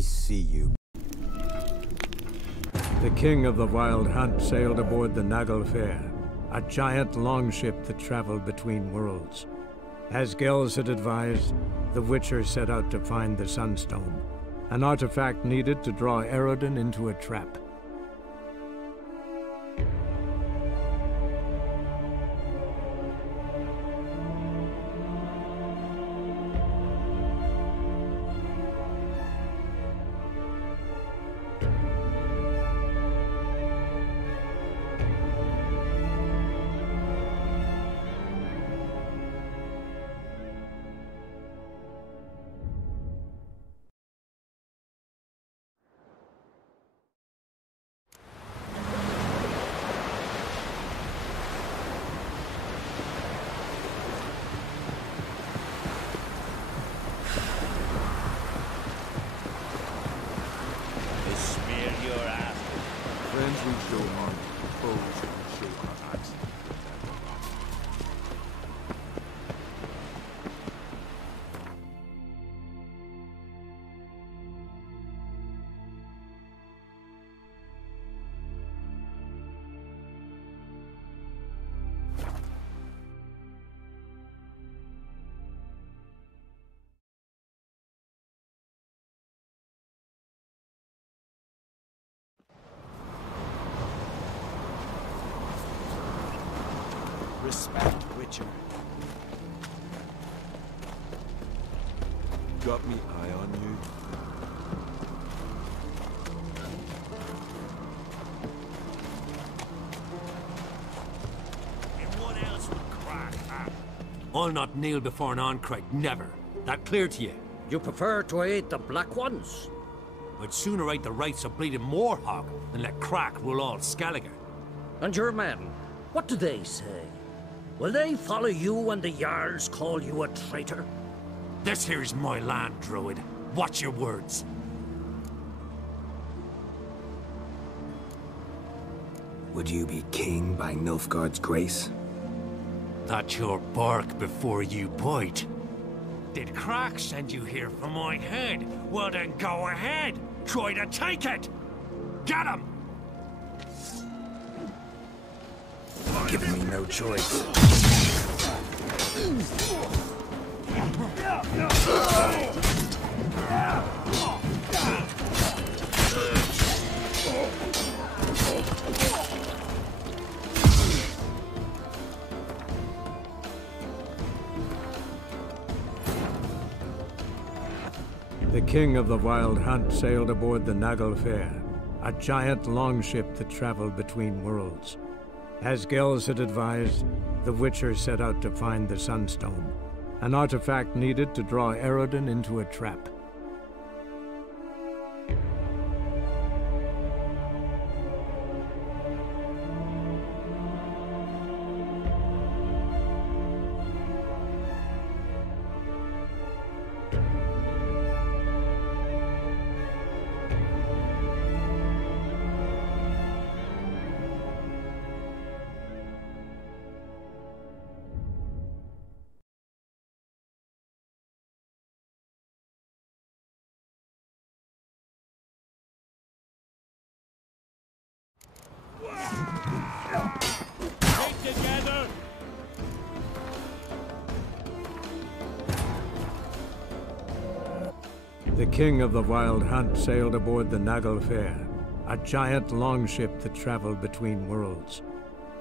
I see you. The king of the Wild Hunt sailed aboard the Naglfar, a giant longship that traveled between worlds. As Gels had advised, the Witcher set out to find the Sunstone, an artifact needed to draw Eredin into a trap. Friends we show harm, foes we show our acts. Respect, Witcher. Got me eye on you. And what else would crack, huh? I'll not kneel before an Oncrite, never. That clear to you? You prefer to aid the Black Ones? I'd sooner aid the rights of bleeding Moorhog than let Crack rule all Skellige. And your men, what do they say? Will they follow you when the Jarls call you a traitor? This here's my land, Druid. Watch your words. Would you be king by Nilfgaard's grace? That's your bark before you bite. Did Crack send you here for my head? Well then go ahead! Try to take it! Get him! Giving me no choice. The king of the Wild Hunt sailed aboard the Naglfar, a giant longship that traveled between worlds. As Gels had advised, the Witcher set out to find the Sunstone, an artifact needed to draw Eredin into a trap. Together! The king of the Wild Hunt sailed aboard the Naglfar, a giant longship that traveled between worlds.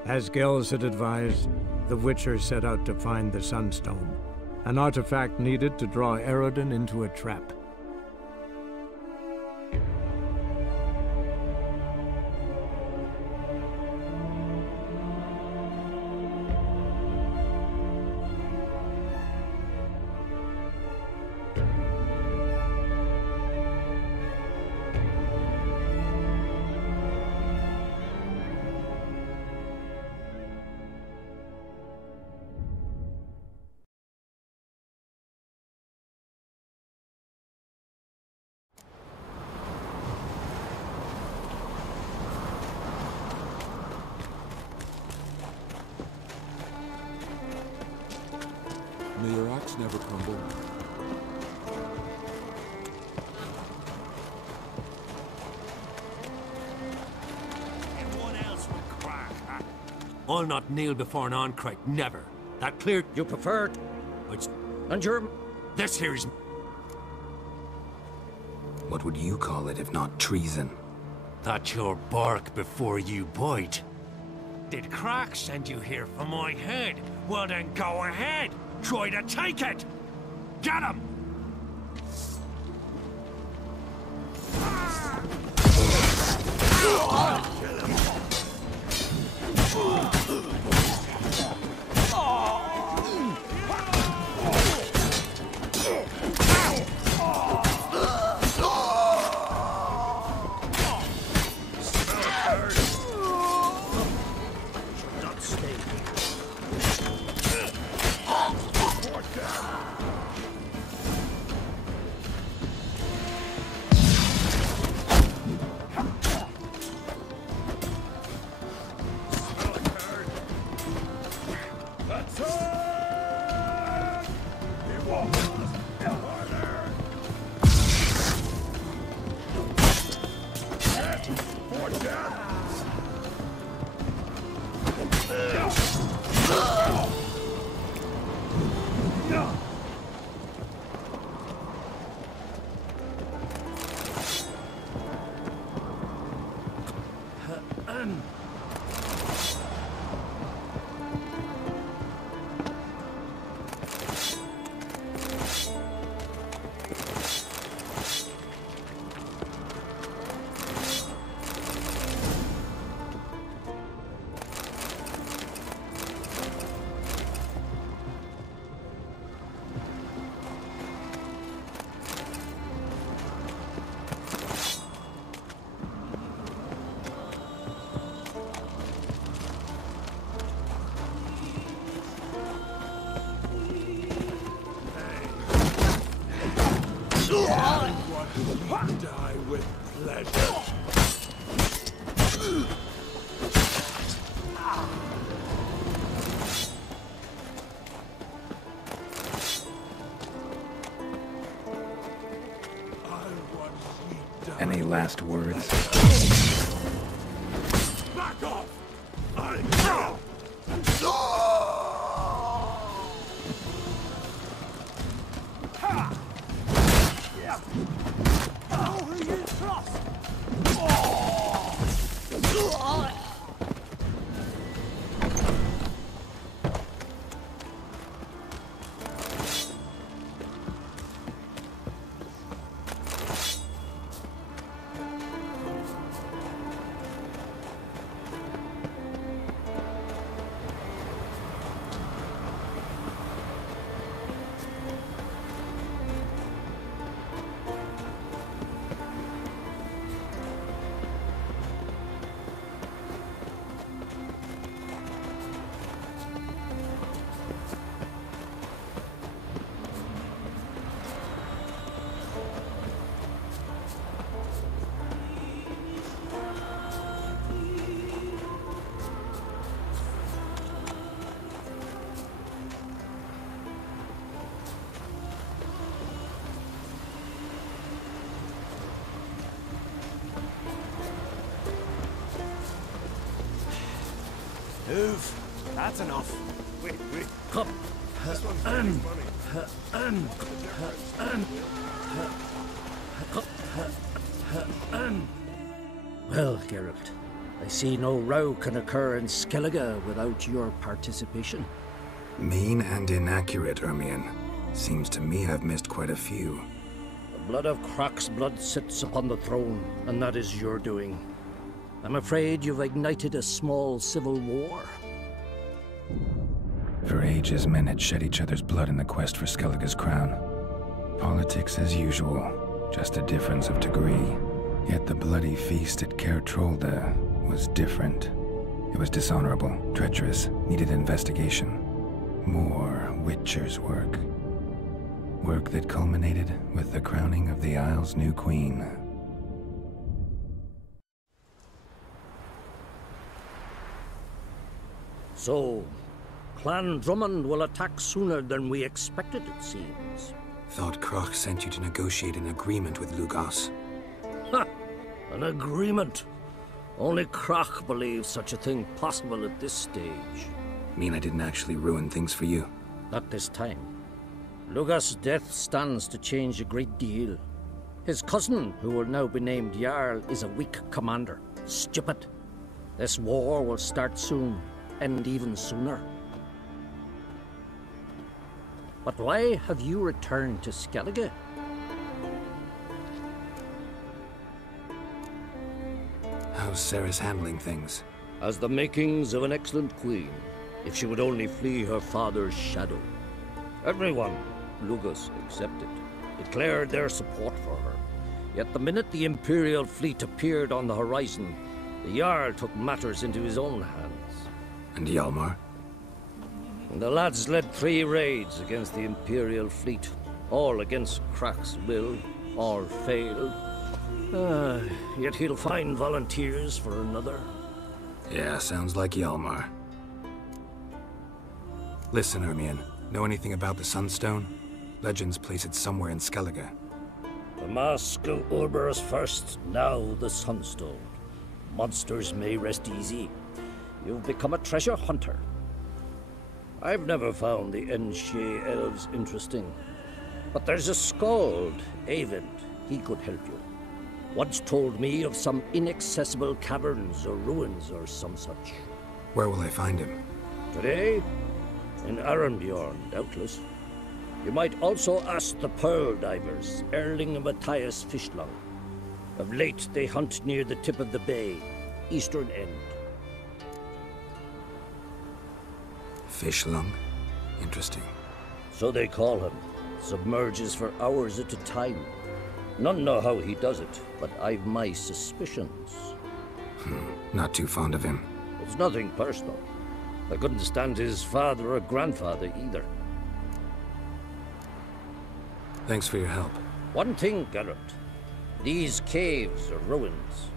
As Gels had advised, the Witcher set out to find the Sunstone, an artifact needed to draw Eredin into a trap. May your axe never crumble. I'll not kneel before an Ancrite, never. That clear? You prefer it? It's... And you're... This here's... What would you call it if not treason? That your bark before you bite. Did Crack send you here for my head? Well then go ahead! Try to take it! Get him! Die with pleasure. Any last words? Back off! Move. That's enough. Wait. Come. This one's really funny. Well, Geralt, I see no row can occur in Skellige without your participation. Mean and inaccurate, Ermion. Seems to me I've missed quite a few. The blood of Croc's blood sits upon the throne, and that is your doing. I'm afraid you've ignited a small civil war. For ages, men had shed each other's blood in the quest for Skellige's crown. Politics as usual, just a difference of degree. Yet the bloody feast at Caer Trolda was different. It was dishonorable, treacherous, needed investigation. More Witcher's work. Work that culminated with the crowning of the Isle's new queen. So, Clan Drummond will attack sooner than we expected, it seems. Thought Croc sent you to negotiate an agreement with Lugos. Ha! An agreement? Only Krach believes such a thing possible at this stage. Mean I didn't actually ruin things for you? Not this time. Luga's death stands to change a great deal. His cousin, who will now be named Jarl, is a weak commander. Stupid. This war will start soon, end even sooner. But why have you returned to Skellige? How's Sarah's handling things? Has the makings of an excellent queen, if she would only flee her father's shadow. Everyone, Lugas excepted, declared their support for her. Yet the minute the Imperial fleet appeared on the horizon, the Jarl took matters into his own hands. And Hjalmar? The lads led 3 raids against the Imperial fleet, all against Krach's will, all failed. Yet he'll find volunteers for another. Yeah, sounds like Hjalmar. Listen, Ermion, know anything about the Sunstone? Legends place it somewhere in Skellige. The Mask of Urber's first, now the Sunstone. Monsters may rest easy. You've become a treasure hunter. I've never found the Enshe elves interesting. But there's a skald, Avid. He could help you. Once told me of some inaccessible caverns or ruins or some such. Where will I find him? Today? In Arenbjorn, doubtless. You might also ask the Pearl Divers, Erling and Matthias Fishlung. Of late, they hunt near the tip of the bay, eastern end. Fishlung? Interesting. So they call him. Submerges for hours at a time. None know how he does it, but I've my suspicions. Not too fond of him. It's nothing personal. I couldn't stand his father or grandfather either. Thanks for your help. One thing, Geralt. These caves are ruins.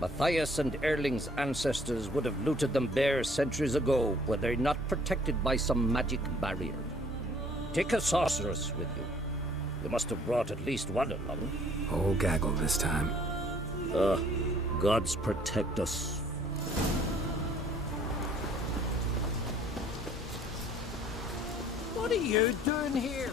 Matthias and Erling's ancestors would have looted them bare centuries ago were they not protected by some magic barrier. Take a sorceress with you. You must have brought at least one along. Whole gaggle this time. Gods protect us. What are you doing here?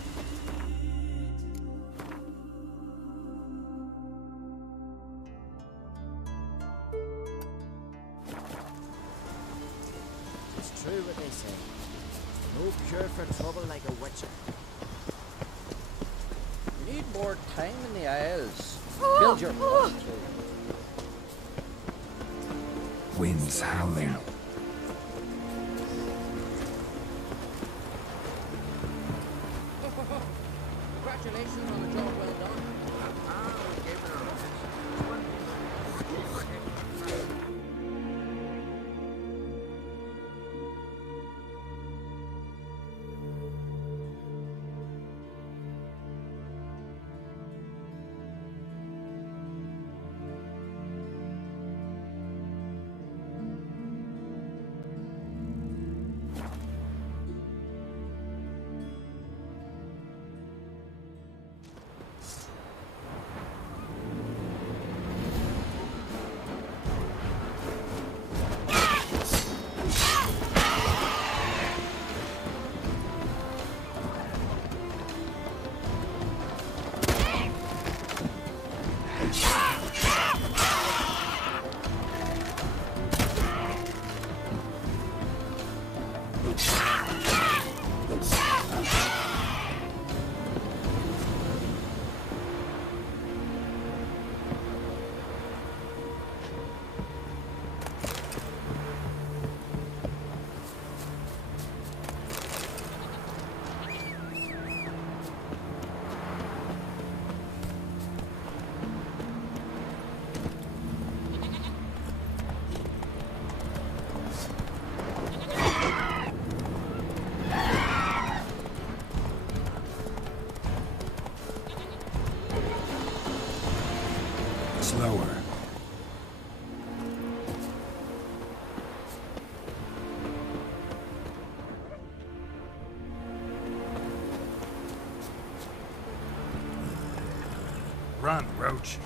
It's true what they say. No cure for trouble like a witcher. You need more time in the Isles. Build your monastery. Winds howling. Congratulations on a job well done. Slower. Run, Roach.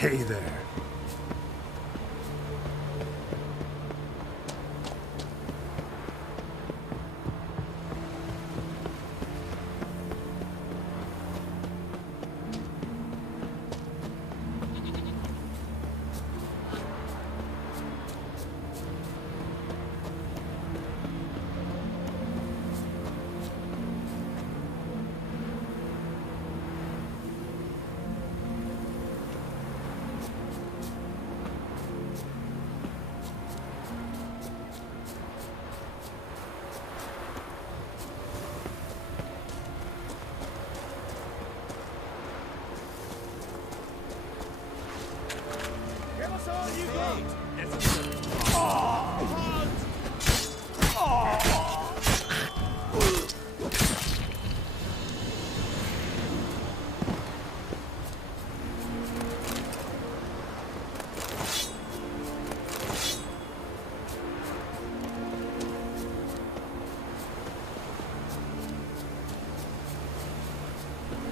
Hey there.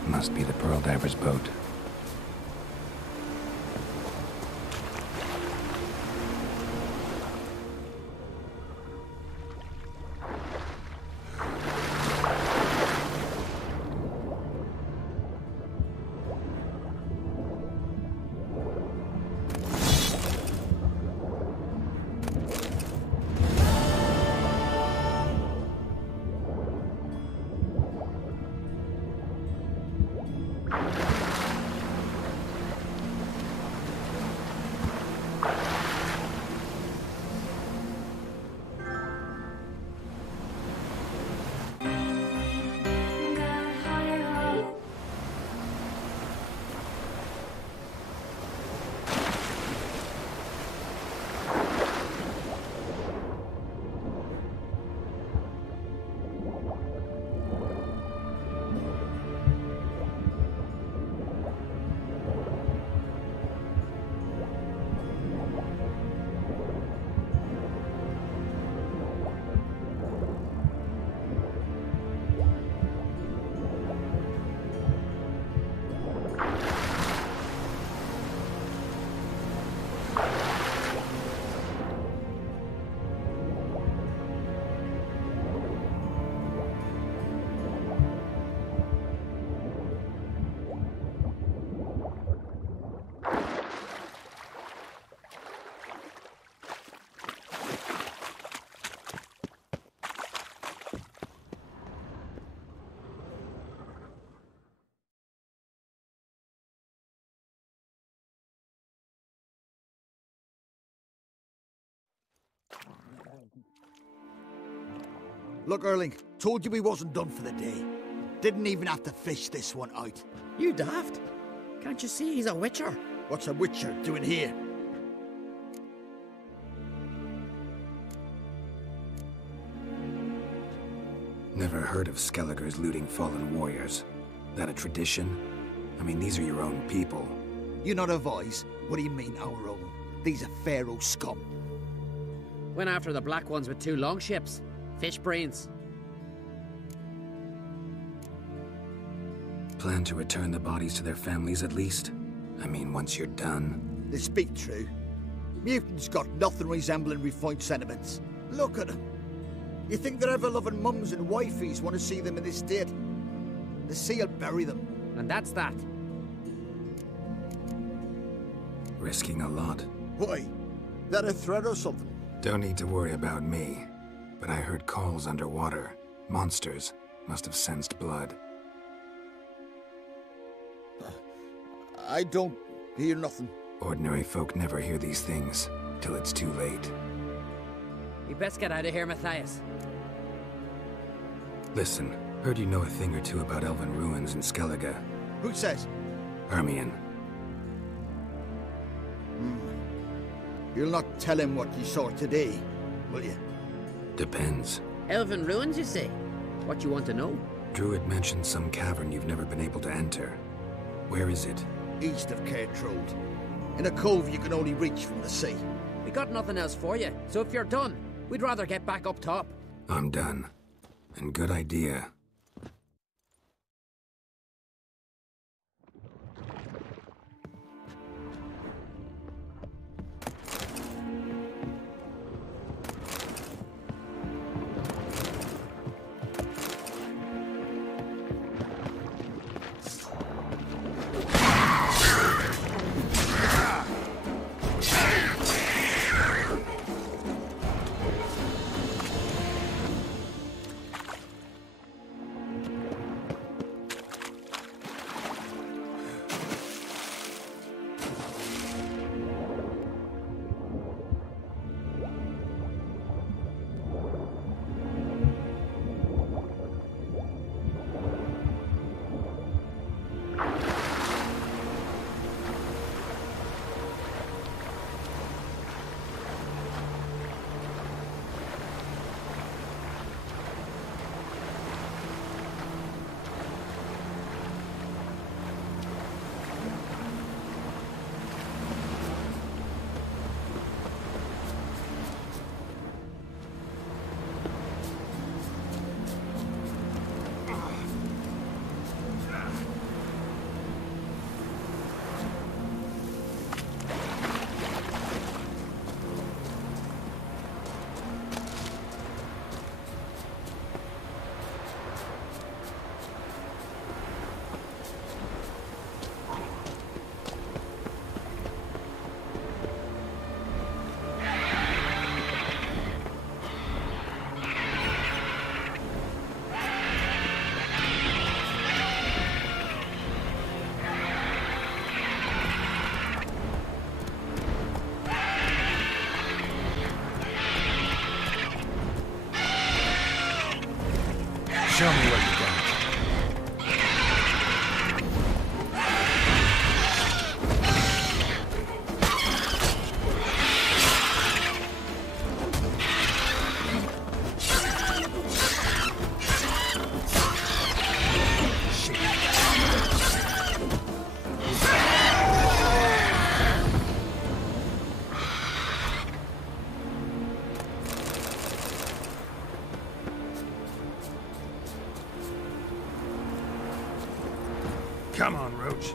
Must be the Pearl Diver's boat. Look, Erling, told you we wasn't done for the day. Didn't even have to fish this one out. You daft? Can't you see he's a witcher? What's a witcher doing here? Never heard of Skellige's looting fallen warriors. That a tradition? I mean, these are your own people. You not advise? What do you mean, our own? These are Pharaoh scum. Went after the black ones with 2 longships. Fish brains. Plan to return the bodies to their families at least? I mean, once you're done. They speak true. Mutants got nothing resembling refined sentiments. Look at them. You think their ever-loving mums and wifeys want to see them in this state? The sea will bury them. And that's that. Risking a lot. Why? That a threat or something? Don't need to worry about me. But I heard calls underwater. Monsters must have sensed blood. I don't hear nothing. Ordinary folk never hear these things, till it's too late. We best get out of here, Matthias. Listen, heard you know a thing or two about elven ruins in Skellige. Who says? Hermione. You'll not tell him what you saw today, will you? Depends. Elven ruins, you say? What you want to know? Druid mentioned some cavern you've never been able to enter. Where is it? East of Cairtrold. In a cove you can only reach from the sea. We got nothing else for you, so if you're done, we'd rather get back up top. I'm done. And good idea. approach.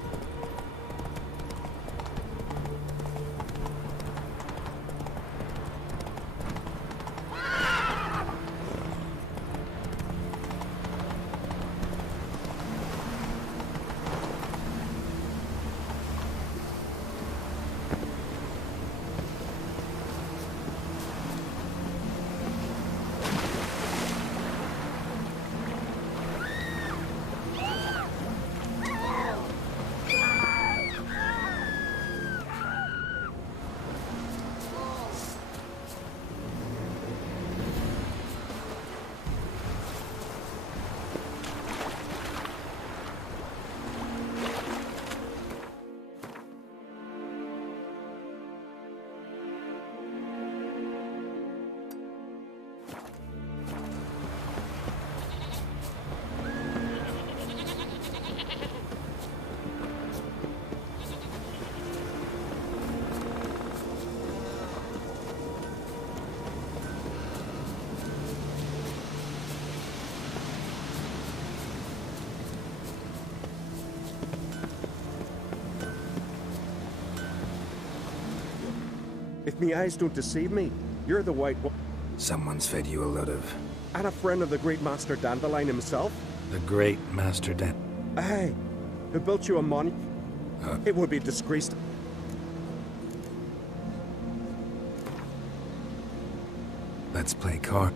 If me eyes don't deceive me, you're the white one. Someone's fed you a load of... And a friend of the great Master Dandelion himself. The great Master Dan... Aye, who built you a monument. It would be disgraced. Let's play card.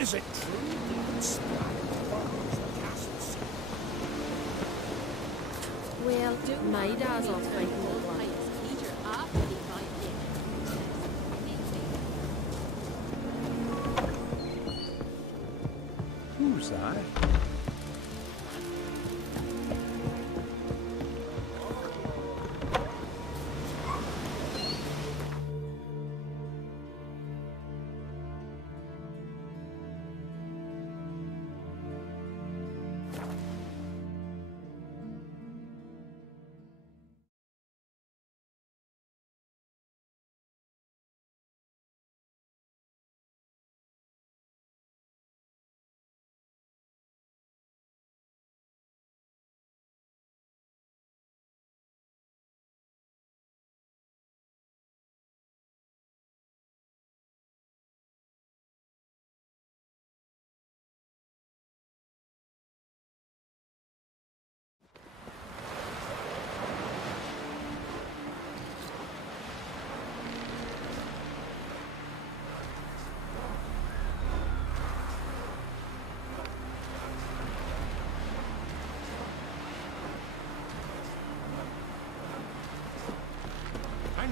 Is it true that splattered bombs the castle's Well, my dad's off fighting the blind. Who's that?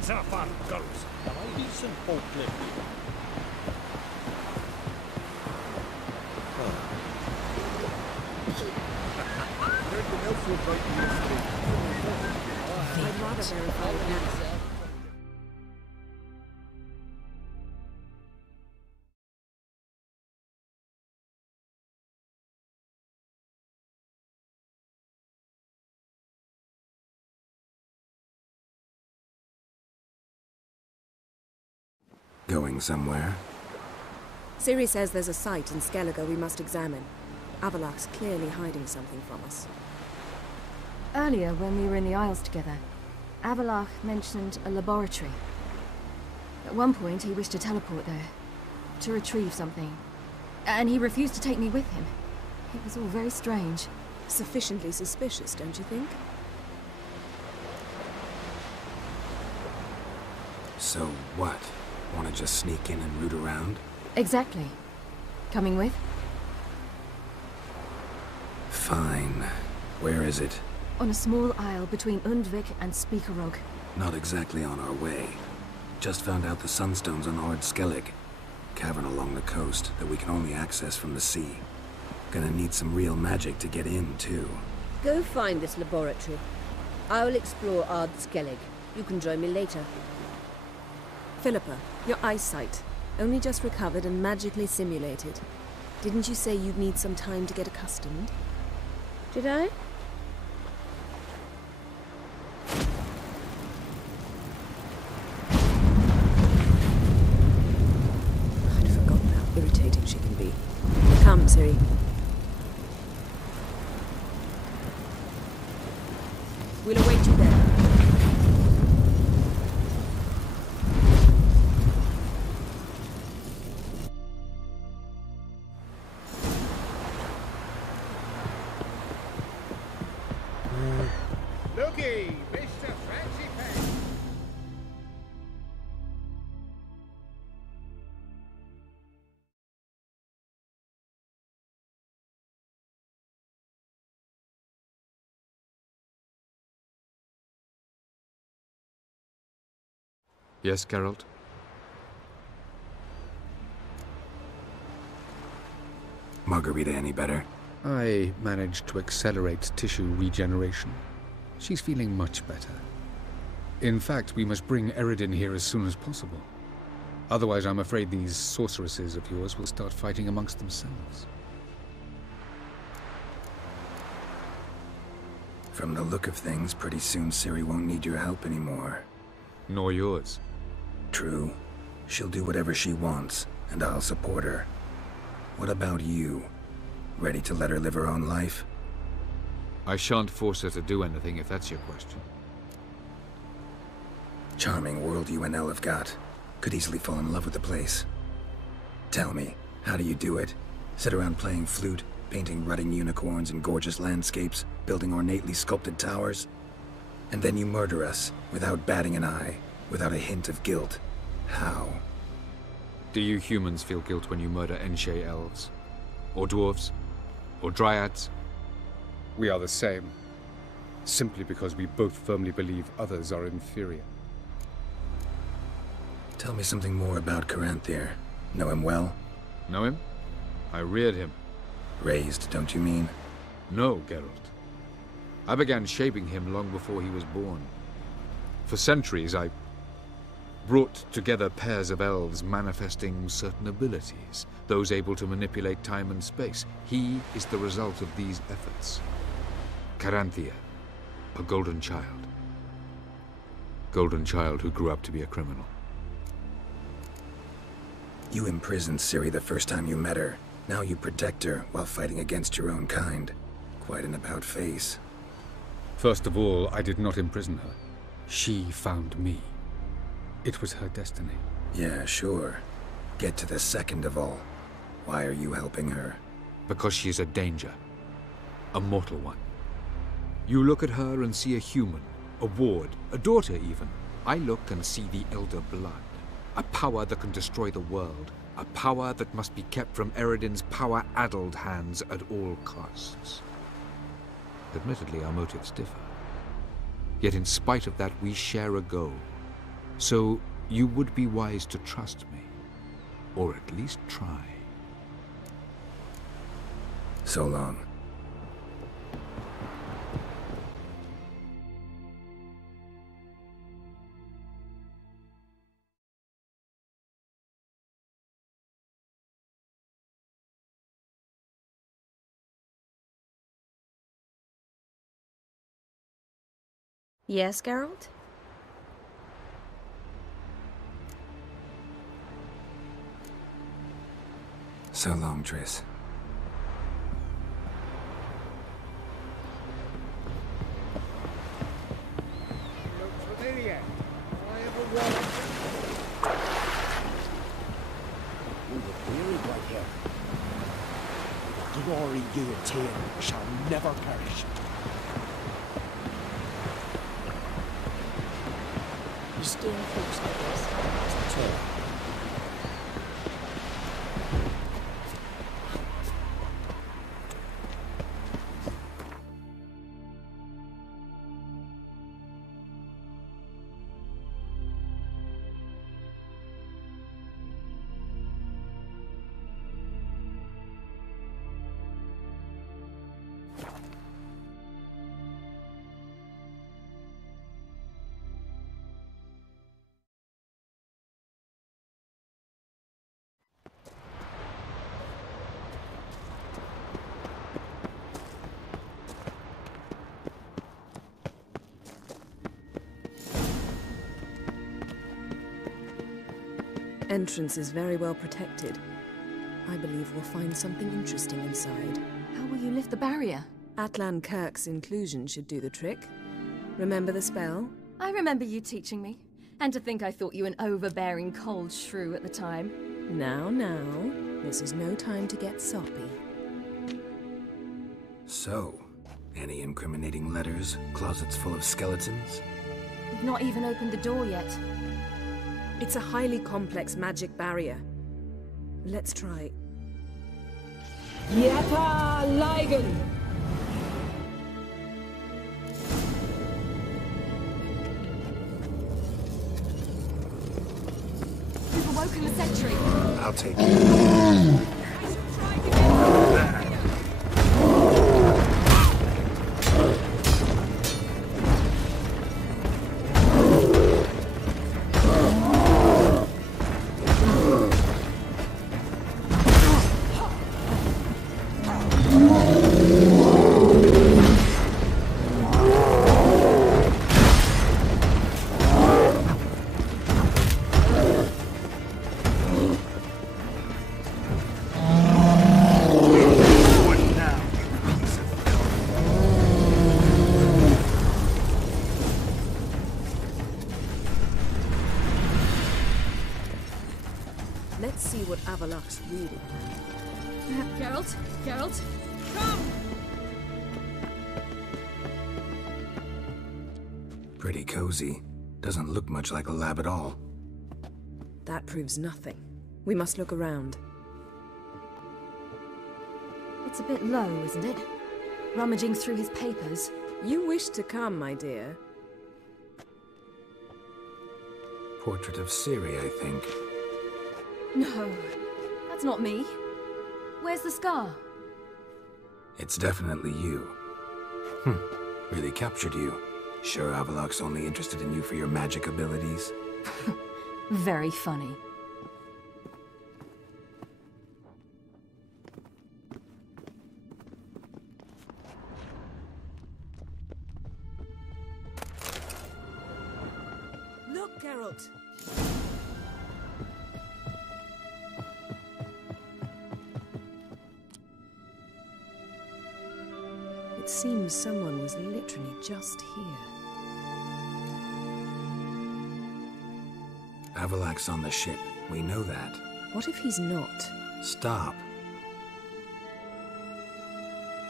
Hands up on girls. Am I decent Oakland? Everything else was right yesterday. I'd rather verify it now. Going somewhere? Ciri says there's a site in Skellige we must examine. Avalach's clearly hiding something from us. Earlier, when we were in the Isles together, Avalach mentioned a laboratory. At one point, he wished to teleport there, to retrieve something. And he refused to take me with him. It was all very strange. Sufficiently suspicious, don't you think? So what? Want to just sneak in and root around? Exactly. Coming with? Fine. Where is it? On a small isle between Undvik and Speakerog. Not exactly on our way. Just found out the sunstones on Ord Skellig. Cavern along the coast that we can only access from the sea. Gonna need some real magic to get in, too. Go find this laboratory. I will explore Ard Skellig. You can join me later. Philippa, your eyesight. Only just recovered and magically simulated. Didn't you say you'd need some time to get accustomed? Did I? I'd forgotten how irritating she can be. Come, Ciri. We'll await you there. Looky, Mr. Fancy Pants. Yes, Geralt? Margarita any better? I managed to accelerate tissue regeneration. She's feeling much better. In fact, we must bring Eredin here as soon as possible. Otherwise, I'm afraid these sorceresses of yours will start fighting amongst themselves. From the look of things, pretty soon Ciri won't need your help anymore. Nor yours. True. She'll do whatever she wants, and I'll support her. What about you? Ready to let her live her own life? I shan't force her to do anything, if that's your question. Charming world you and Elle have got. Could easily fall in love with the place. Tell me, how do you do it? Sit around playing flute, painting rutting unicorns and gorgeous landscapes, building ornately sculpted towers? And then you murder us, without batting an eye, without a hint of guilt. How? Do you humans feel guilt when you murder Enshe elves? Or dwarves? Or dryads? We are the same. Simply because we both firmly believe others are inferior. Tell me something more about Caranthir. Know him well? Know him? I reared him. Raised, don't you mean? No, Geralt. I began shaping him long before he was born. For centuries, I brought together pairs of elves manifesting certain abilities, those able to manipulate time and space. He is the result of these efforts. Caranthir, a golden child. Golden child who grew up to be a criminal. You imprisoned Ciri the first time you met her. Now you protect her while fighting against your own kind. Quite an about-face. First of all, I did not imprison her. She found me. It was her destiny. Yeah, sure. Get to the second of all. Why are you helping her? Because she is a danger. A mortal one. You look at her and see a human, a ward, a daughter even. I look and see the Elder Blood. A power that can destroy the world. A power that must be kept from Eredin's power-addled hands at all costs. Admittedly, our motives differ. Yet in spite of that, we share a goal. So you would be wise to trust me, or at least try. So long. Yes, Geralt? So long, Triss. Look familiar. I have a wallet. You look weary, white hair. The glory you attain shall never perish. You stay in folks like this. It's the truth. Entrance is very well protected. I believe we'll find something interesting inside. How will you lift the barrier? Atlan Kirk's inclusion should do the trick. Remember the spell? I remember you teaching me. And to think I thought you an overbearing cold shrew at the time. Now, this is no time to get soppy. So, any incriminating letters? Closets full of skeletons? You've not even opened the door yet. It's a highly complex magic barrier. Let's try. Yeta Ligen! We've awoken the sentry. I'll take it. Let's see what Avalok's really. Geralt, come! Pretty cozy. Doesn't look much like a lab at all. That proves nothing. We must look around. It's a bit low, isn't it? Rummaging through his papers. You wish to come, my dear. Portrait of Ciri, I think. No, that's not me. Where's the scar? It's definitely you. Really captured you. Sure Avalok's only interested in you for your magic abilities? Very funny. Look, Geralt! It seems someone was literally just here. Avalok's on the ship. We know that. What if he's not? Stop.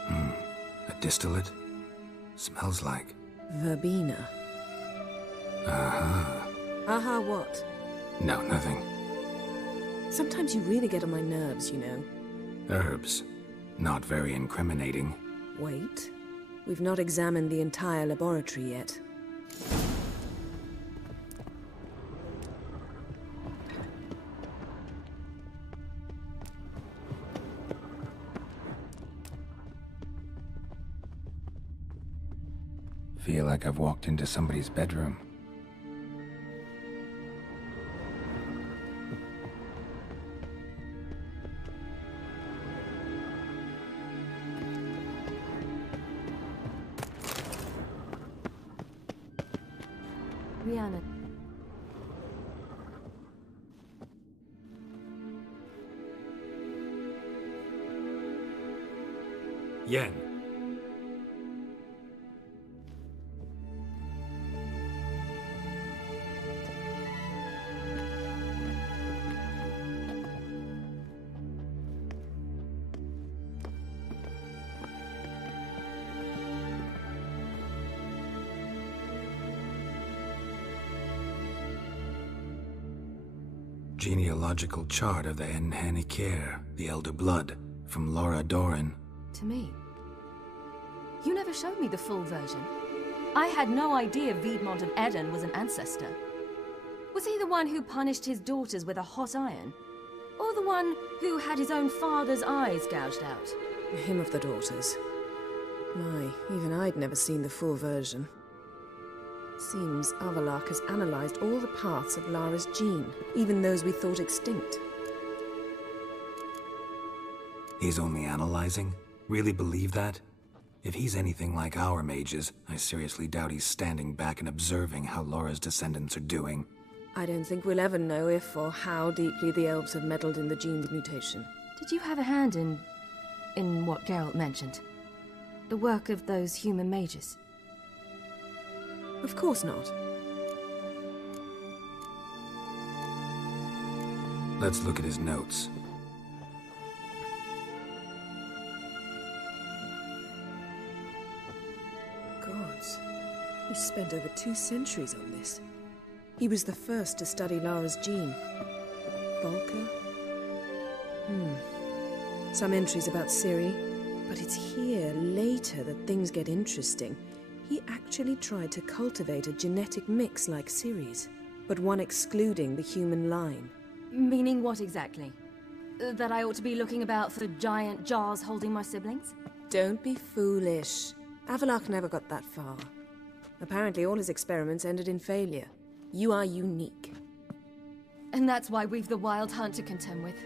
A distillate? Smells like... Verbena. Uh-huh. Aha, what? No, nothing. Sometimes you really get on my nerves, you know. Herbs. Not very incriminating. Wait. We've not examined the entire laboratory yet. feel like I've walked into somebody's bedroom. Rihanna. Yen. Genealogical chart of the Enhanikir, the Elder Blood, from Laura Doran. To me. You never showed me the full version. I had no idea Viedmont of Eden was an ancestor. Was he the one who punished his daughters with a hot iron? Or the one who had his own father's eyes gouged out? Him of the daughters. My, even I'd never seen the full version. Seems Avallac'h has analyzed all the parts of Lara's gene, even those we thought extinct. He's only analyzing? Really believe that? If he's anything like our mages, I seriously doubt he's standing back and observing how Lara's descendants are doing. I don't think we'll ever know if or how deeply the elves have meddled in the gene's mutation. Did you have a hand in what Geralt mentioned? The work of those human mages? Of course not. Let's look at his notes. Gods. He spent over 2 centuries on this. He was the first to study Lara's gene. Volker? Some entries about Ciri, but it's here, later, that things get interesting. He actually tried to cultivate a genetic mix like Ciri's, but one excluding the human line. Meaning what exactly? That I ought to be looking about for giant jars holding my siblings? Don't be foolish. Avallac'h never got that far. Apparently all his experiments ended in failure. You are unique. And that's why we've the Wild Hunt to contend with.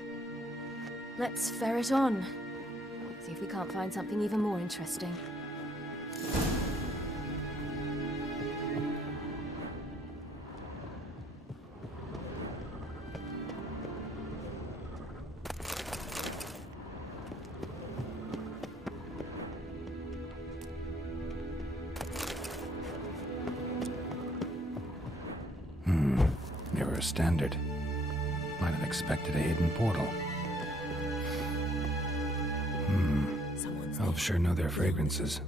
Let's ferret on. See if we can't find something even more interesting. Never a standard. Might have expected a hidden portal. Elves sure know their fragrances.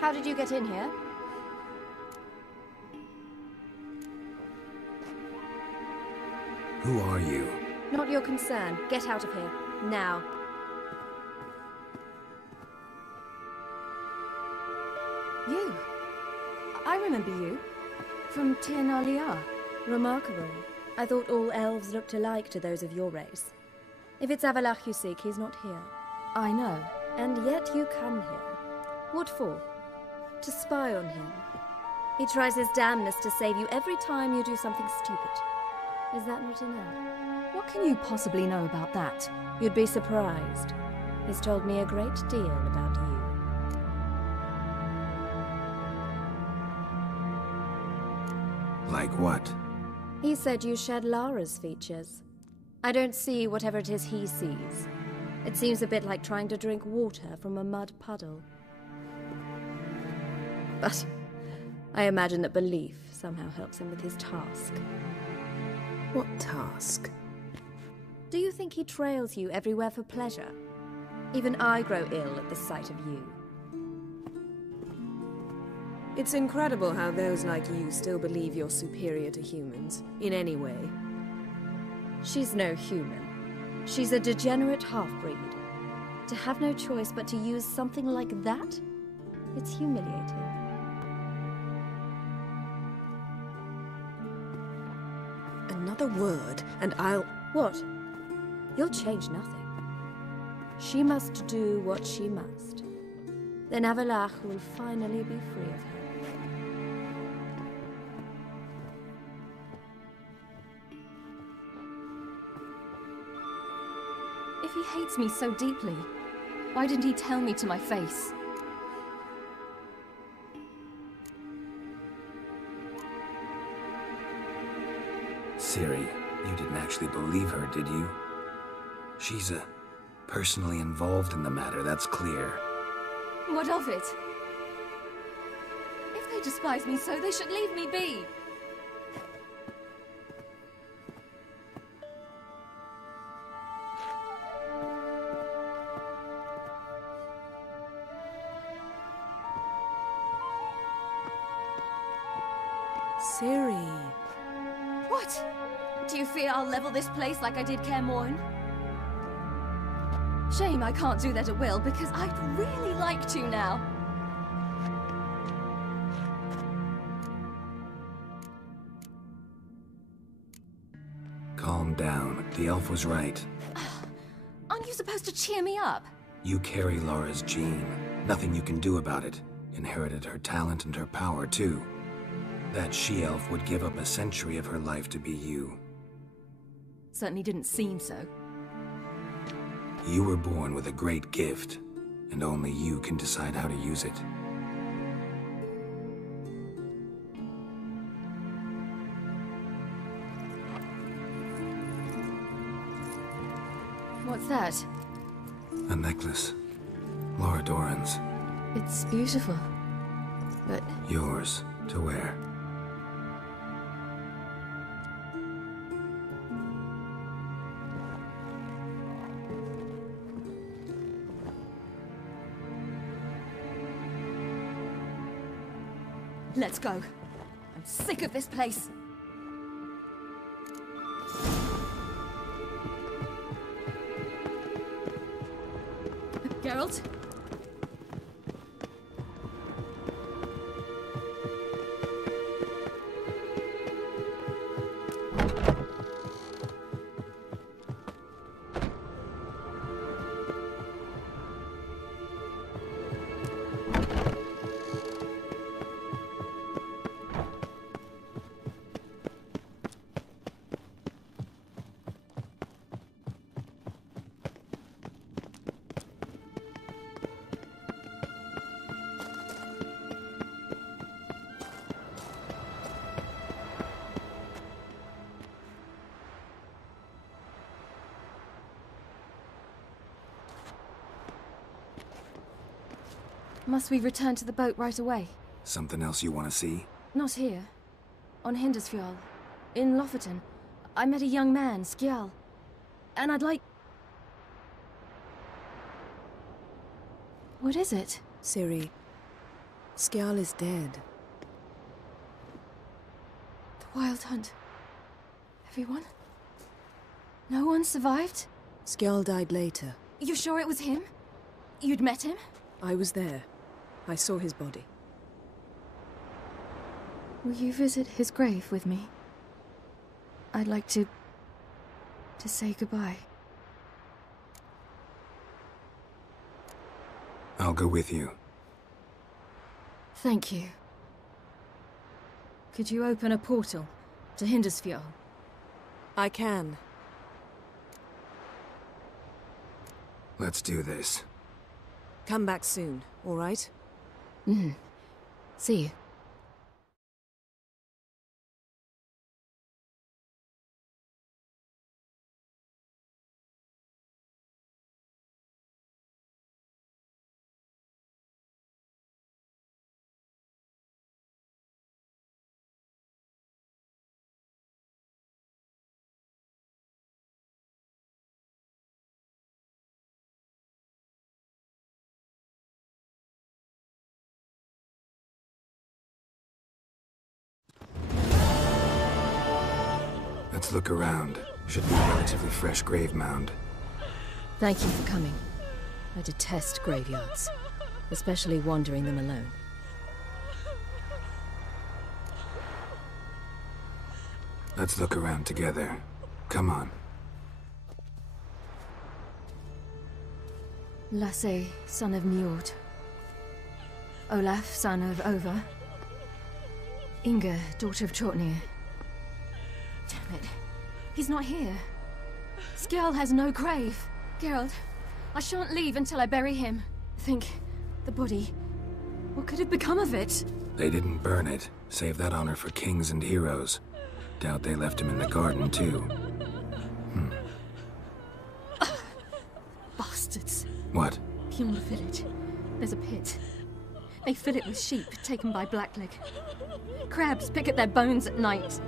How did you get in here? Who are you? Not your concern. Get out of here. Now. You? I remember you. From Tir na Liar. Remarkable. I thought all elves looked alike to those of your race. If it's Avallac'h you seek, he's not here. I know. And yet you come here. What for? To spy on him. He tries his damnedest to save you every time you do something stupid. Is that not enough? What can you possibly know about that? You'd be surprised. He's told me a great deal about you. Like what? He said you shared Lara's features. I don't see whatever it is he sees. It seems a bit like trying to drink water from a mud puddle. But I imagine that belief somehow helps him with his task. What task? Do you think he trails you everywhere for pleasure? Even I grow ill at the sight of you. It's incredible how those like you still believe you're superior to humans, in any way. She's no human. She's a degenerate half-breed. To have no choice but to use something like that? It's humiliating. Another word, and I'll... What? You'll change nothing. She must do what she must. Then Avallac'h will finally be free of her. If he hates me so deeply, why didn't he tell me to my face? Ciri, you didn't actually believe her, did you? She's personally involved in the matter, that's clear. What of it? If they despise me so, they should leave me be. Ciri. What? Do you fear I'll level this place like I did Kaer Morhen? Shame I can't do that at will, because I'd really like to now. Calm down. The elf was right. Aren't you supposed to cheer me up? You carry Laura's gene. Nothing you can do about it. Inherited her talent and her power, too. That she-elf would give up a century of her life to be you. Certainly didn't seem so. You were born with a great gift, and only you can decide how to use it. What's that? A necklace. Laura Doran's. It's beautiful, but... Yours to wear. Let's go. I'm sick of this place. Geralt? Must we return to the boat right away? Something else you want to see? Not here. On Hindersfjall. In Lofoten. I met a young man, Skjal. And I'd like... What is it? Ciri, Skjal is dead. The Wild Hunt. Everyone? No one survived? Skjal died later. You sure it was him? You'd met him? I was there. I saw his body. Will you visit his grave with me? I'd like to say goodbye. I'll go with you. Thank you. Could you open a portal to Hindersfjall? I can. Let's do this. Come back soon, all right? See you. Let's look around. Should be a relatively fresh grave mound. Thank you for coming. I detest graveyards, especially wandering them alone. Let's look around together. Come on. Lasse, son of Njord. Olaf, son of Over. Inga, daughter of Trotnir. Damn it. He's not here. Skjall has no grave. Geralt, I shan't leave until I bury him. Think, the body. What could have become of it? They didn't burn it. Save that honor for kings and heroes. Doubt they left him in the garden, too. Bastards. What? Beyond the village, there's a pit. They fill it with sheep taken by Blackleg. Crabs pick at their bones at night.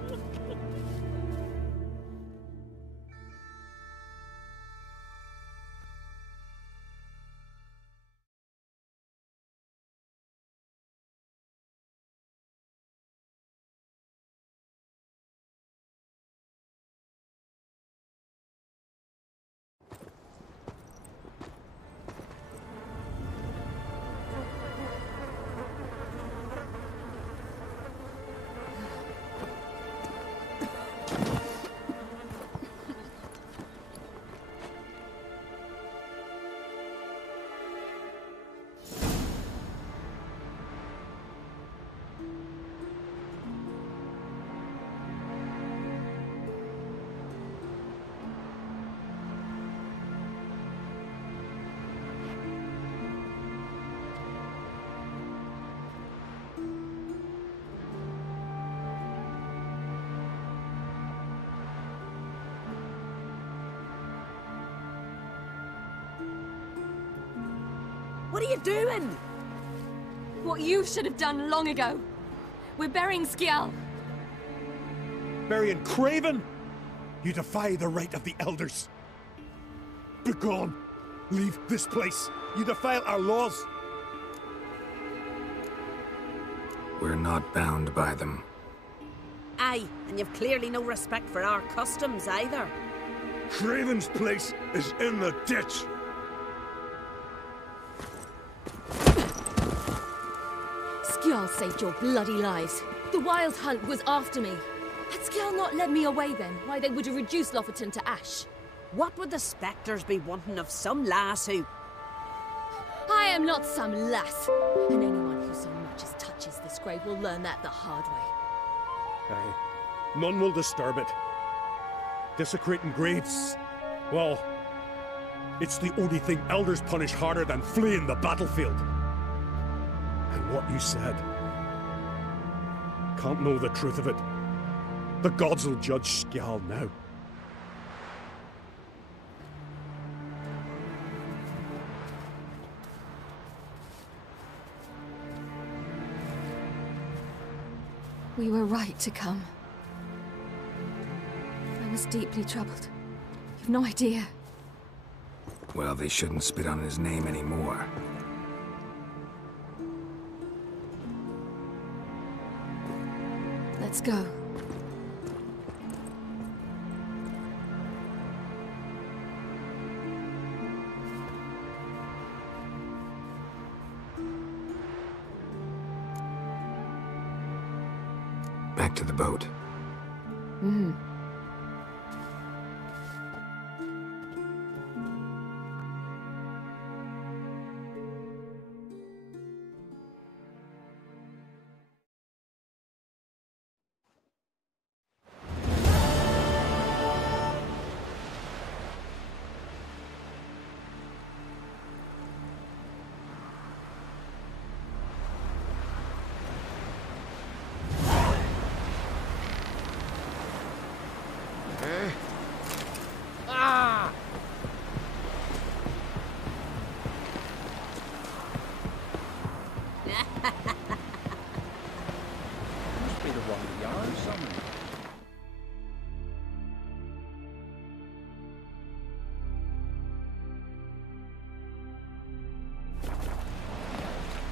What are you doing? What you should have done long ago. We're burying Skjall. Burying Craven? You defy the right of the elders. Begone! Leave this place. You defile our laws. We're not bound by them. Aye, and you've clearly no respect for our customs either. Craven's place is in the ditch. Skjall saved your bloody lives. The Wild Hunt was after me. Had Skjall not led me away then, why they would have reduced Lofoten to ash. What would the spectres be wanting of some lass who... I am not some lass, and anyone who so much as touches this grave will learn that the hard way. Aye. None will disturb it. Desecrating graves, well, it's the only thing elders punish harder than fleeing the battlefield. And what you said, can't know the truth of it. The gods will judge Skjall now. We were right to come. I was deeply troubled. You've no idea. Well, they shouldn't spit on his name anymore. Let's go. Back to the boat.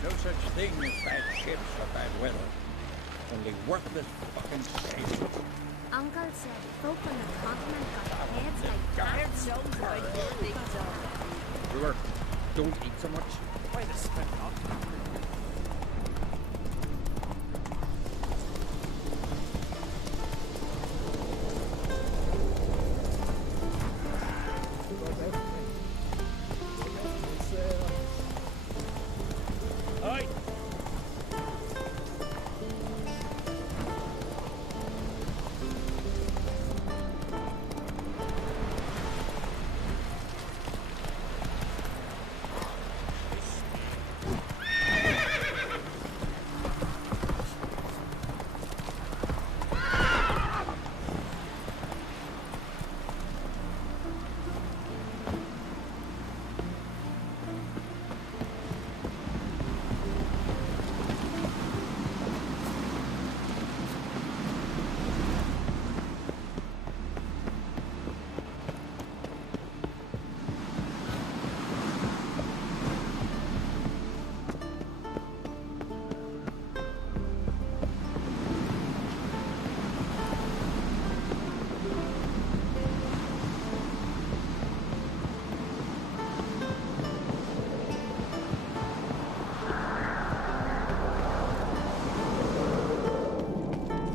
No such thing as bad ships or bad weather. Only worthless fucking sailors. Uncle said folk on the continent got heads like carrots. Sounds like your things are. Brewer, don't eat so much. Why the spit not? Aye.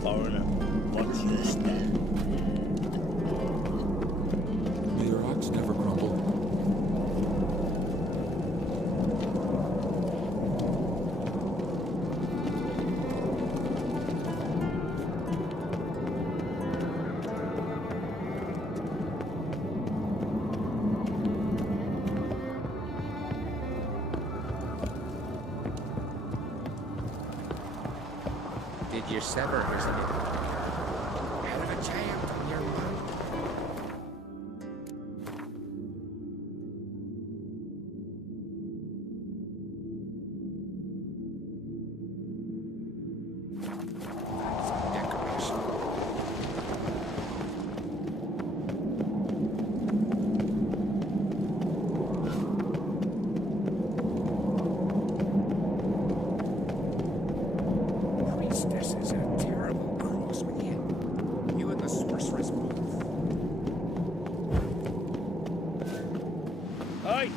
Foreigner, what's this then? May the rocks never crumble. Did you sever his head? Out of a giant on your mind. Some decoration. Priestess is a terrible cross with you. You and the sorceress both. Aye.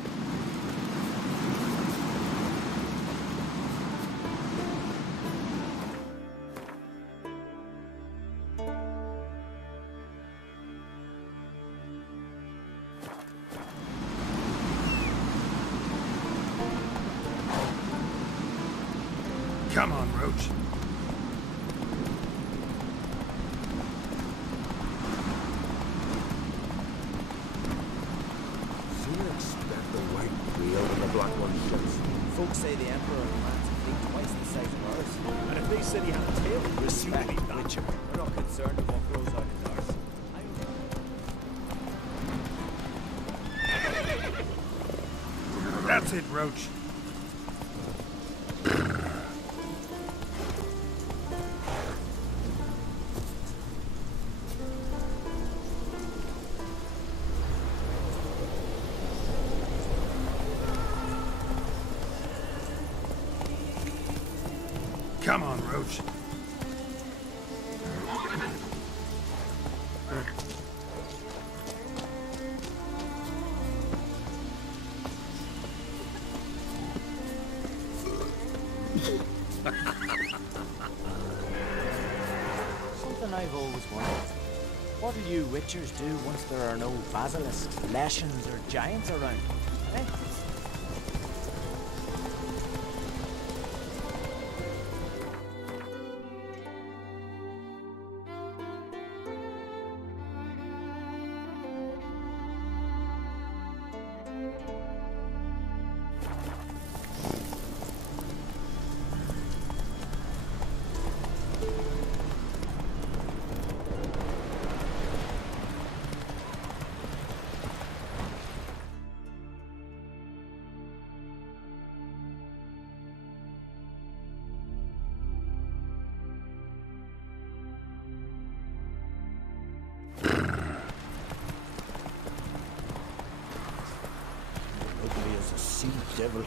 Come on, Roach. Sooner expect the white whale than the black one shows. Folks say the Emperor commands a fleet twice the size of ours. And if they said he had a tail, we'll soon be that. We're not concerned with what grows out his arse. That's it, Roach. Come on, Roach. Something I've always wondered. What do you witchers do once there are no basilisks, leshens, or giants around? Eh? Ugly as a sea devil.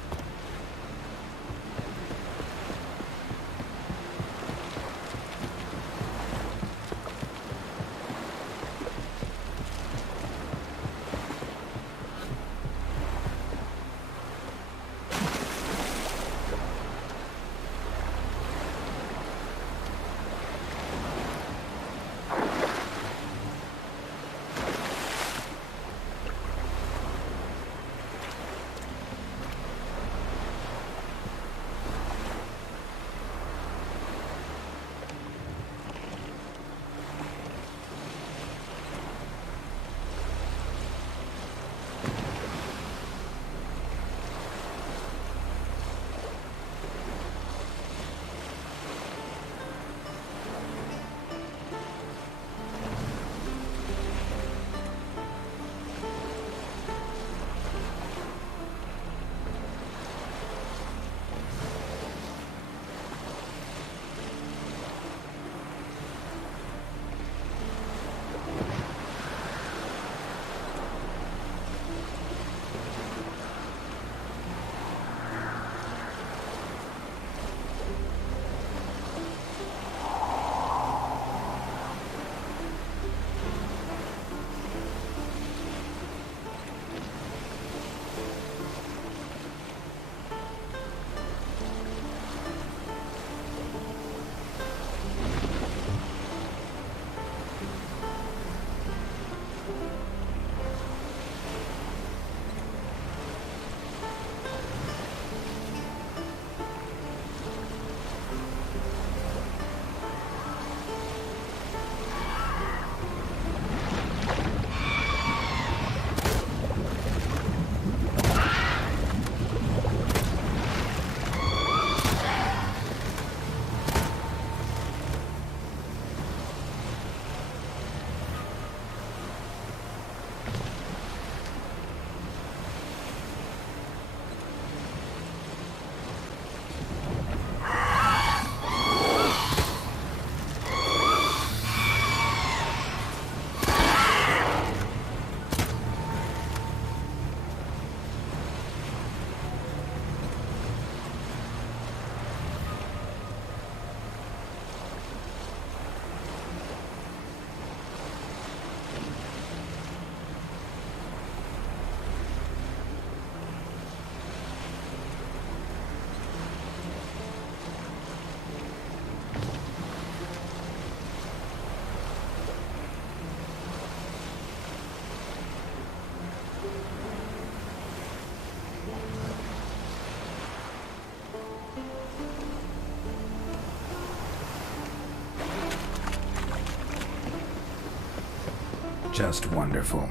Just wonderful.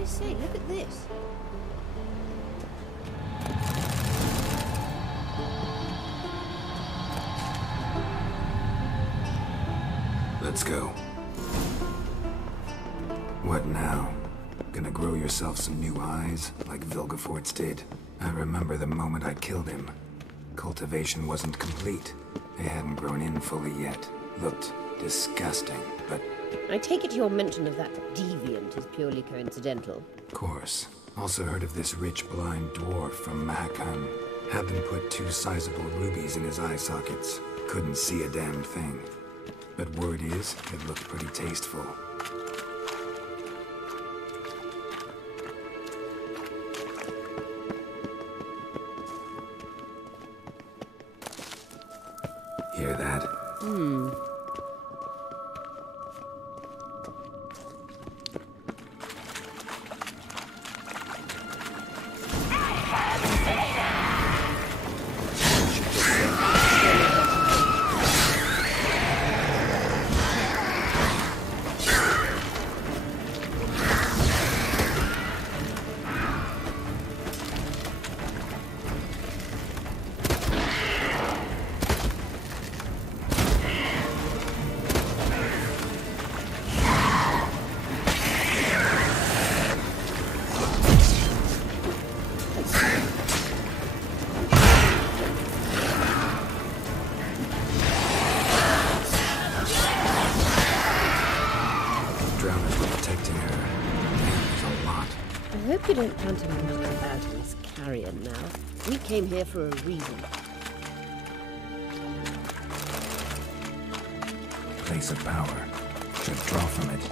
I say, look at this. Let's go. What now? Gonna grow yourself some new eyes, like Vilgefortz did? I remember the moment I killed him. Cultivation wasn't complete. They hadn't grown in fully yet. Looked disgusting, but... I take it your mention of that deviant is purely coincidental. Of course. Also heard of this rich blind dwarf from Mahakan. Had them put 2 sizable rubies in his eye sockets. Couldn't see a damn thing. But word is, it looked pretty tasteful. Hear that? Hmm. I hope you don't plan to muck about in this carrion now. We came here for a reason. Place of power. Should draw from it.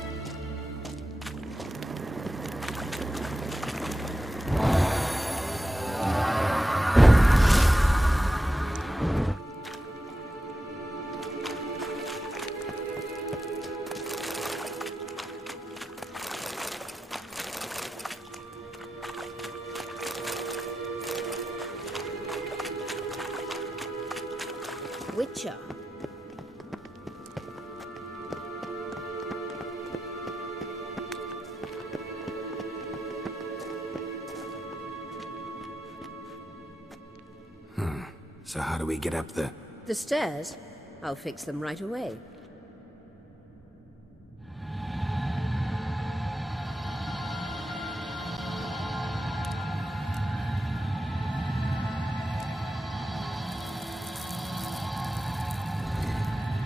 Witcher. So how do we get up the... The stairs? I'll fix them right away.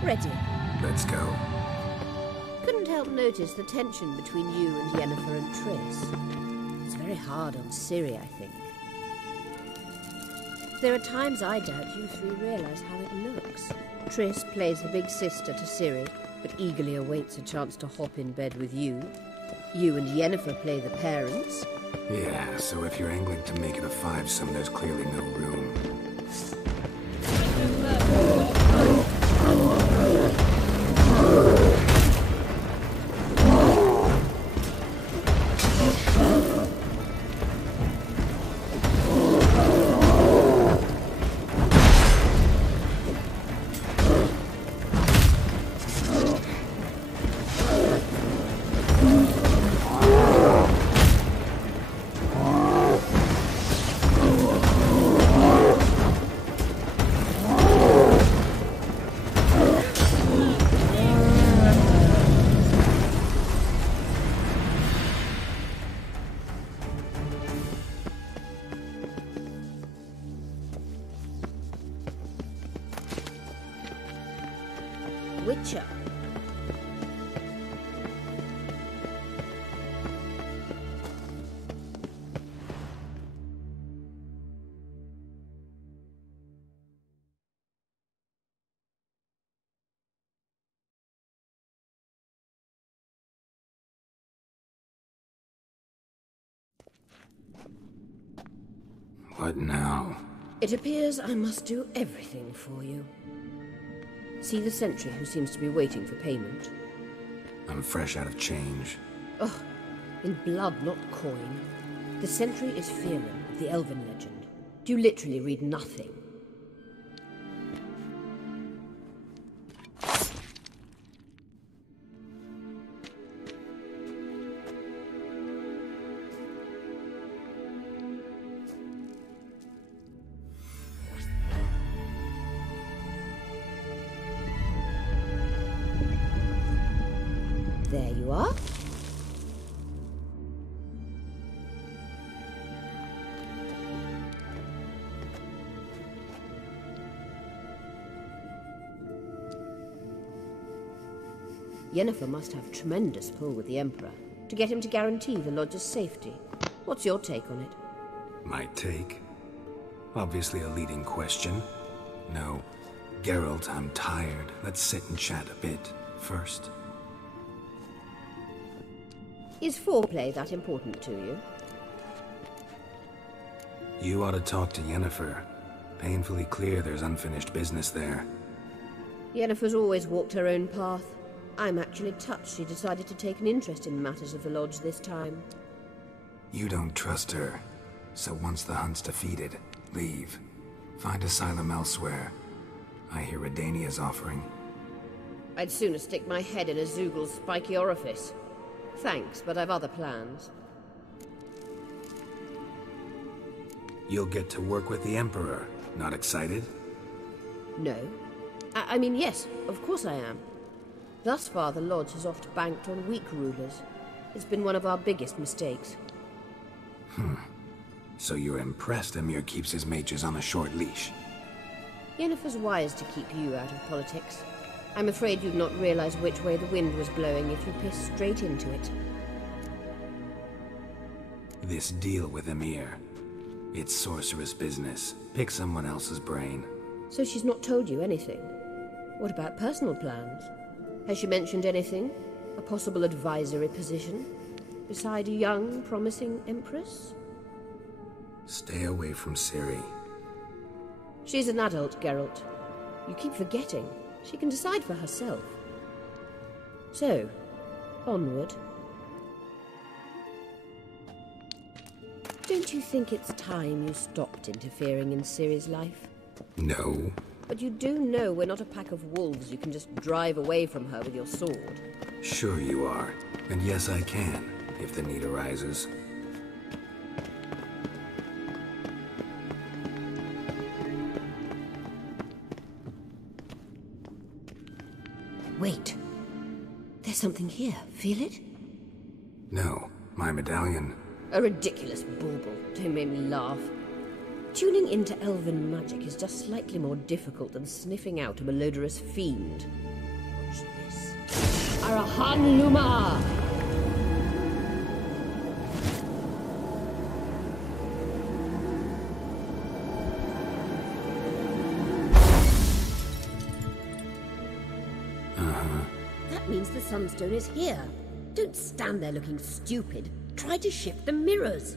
Ready. Let's go. Couldn't help notice the tension between you and Yennefer and Triss. It's very hard on Ciri, I think. There are times I doubt you 3 realize how it looks. Triss plays the big sister to Ciri, but eagerly awaits a chance to hop in bed with you. You and Yennefer play the parents. Yeah, so if you're angling to make it a 5-some, there's clearly no room. Witcher. What now? It appears I must do everything for you. See the sentry who seems to be waiting for payment? I'm fresh out of change. Ugh, in blood, not coin. The sentry is Fearon of the Elven legend. Do you literally read nothing? There you are. Yennefer must have tremendous pull with the Emperor to get him to guarantee the Lodge's safety. What's your take on it? My take? Obviously a leading question. No. Geralt, I'm tired. Let's sit and chat a bit first. Is foreplay that important to you? You ought to talk to Yennefer. Painfully clear there's unfinished business there. Yennefer's always walked her own path. I'm actually touched she decided to take an interest in matters of the Lodge this time. You don't trust her. So once the hunt's defeated, leave. Find asylum elsewhere. I hear Redania's offering. I'd sooner stick my head in a Zoogl's spiky orifice. Thanks, but I've other plans. You'll get to work with the Emperor. Not excited? No. I mean, yes, of course I am. Thus far, the Lodge has oft banked on weak rulers. It's been one of our biggest mistakes. So you're impressed Emir keeps his mages on a short leash? Yennefer's wise to keep you out of politics. I'm afraid you'd not realize which way the wind was blowing if you pissed straight into it. This deal with Emir. It's sorceress business. Pick someone else's brain. So she's not told you anything? What about personal plans? Has she mentioned anything? A possible advisory position? Beside a young, promising empress? Stay away from Ciri. She's an adult, Geralt. You keep forgetting. She can decide for herself. So, onward. Don't you think it's time you stopped interfering in Ciri's life? No. But you do know we're not a pack of wolves you can just drive away from her with your sword. Sure you are. And yes, I can, if the need arises. Wait. There's something here. Feel it? No. My medallion. A ridiculous bauble. Don't make me laugh. Tuning into elven magic is just slightly more difficult than sniffing out a malodorous fiend. Watch this. Arahan Luma! That means the Sunstone is here. Don't stand there looking stupid. Try to shift the mirrors.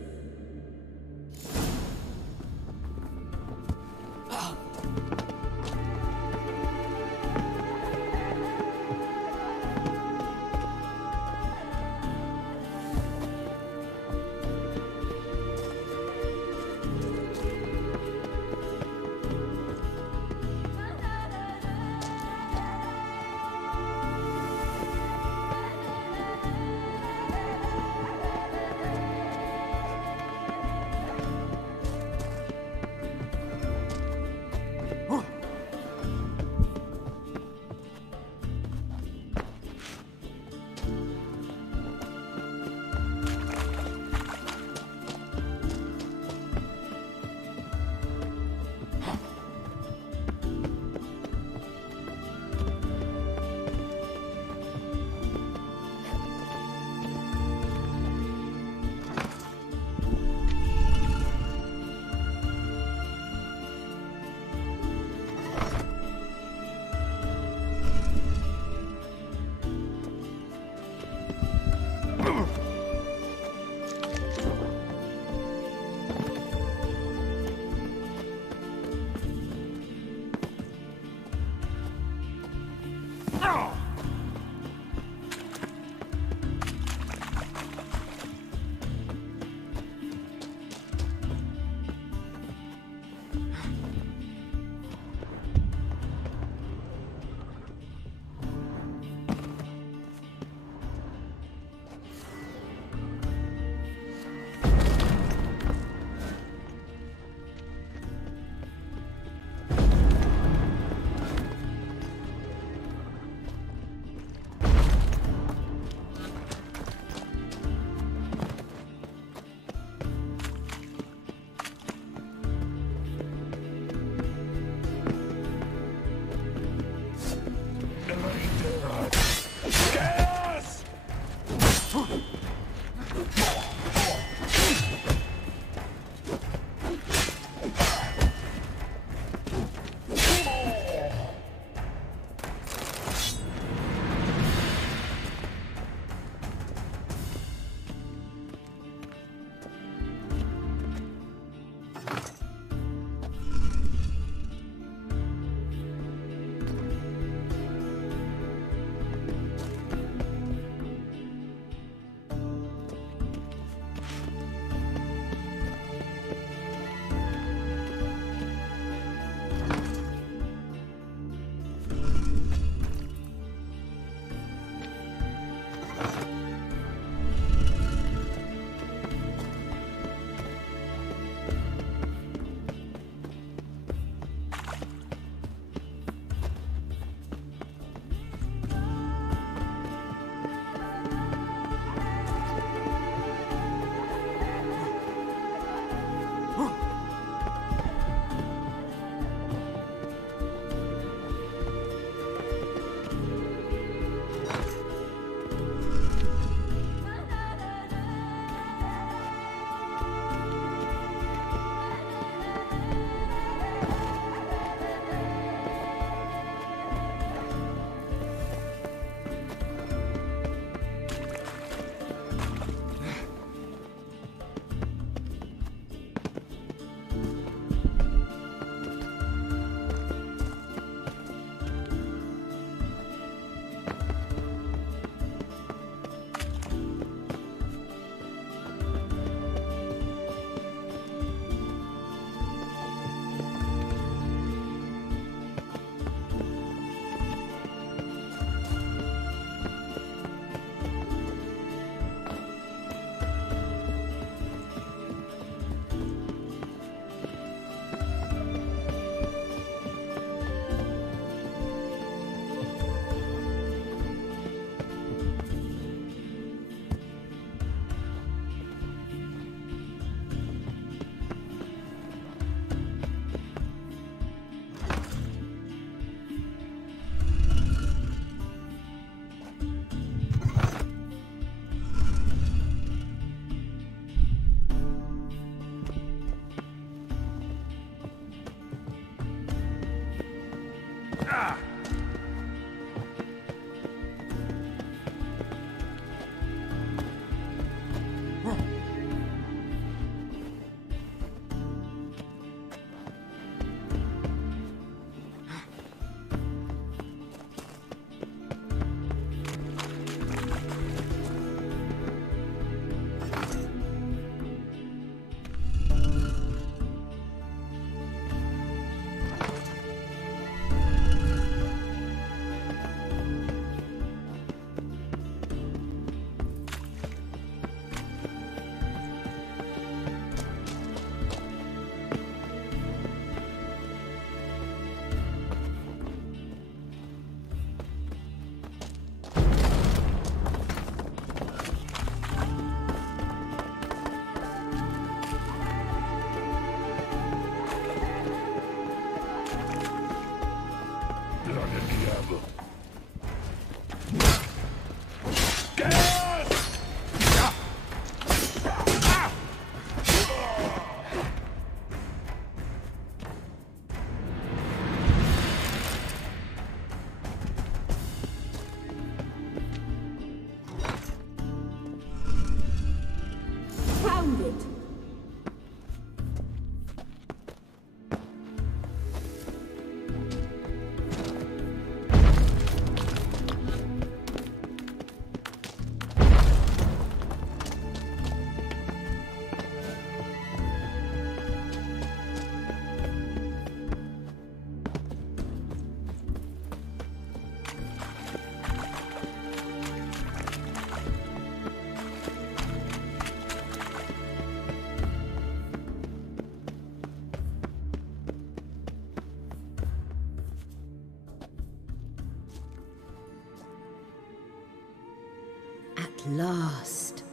At last.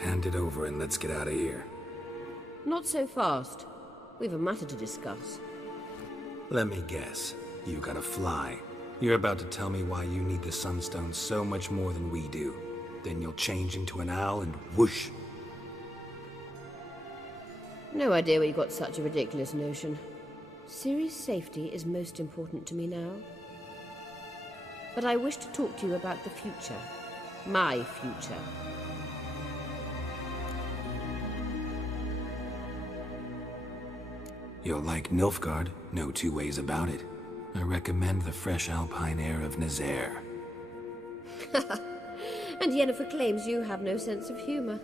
Hand it over and let's get out of here. Not so fast. We've a matter to discuss. Let me guess. You gotta fly. You're about to tell me why you need the Sunstone so much more than we do. Then you'll change into an owl and whoosh. No idea where you got such a ridiculous notion. Ciri's safety is most important to me now. But I wish to talk to you about the future. My future. You'll like Nilfgaard, no two ways about it. I recommend the fresh alpine air of Nazaire. And Yennefer claims you have no sense of humor.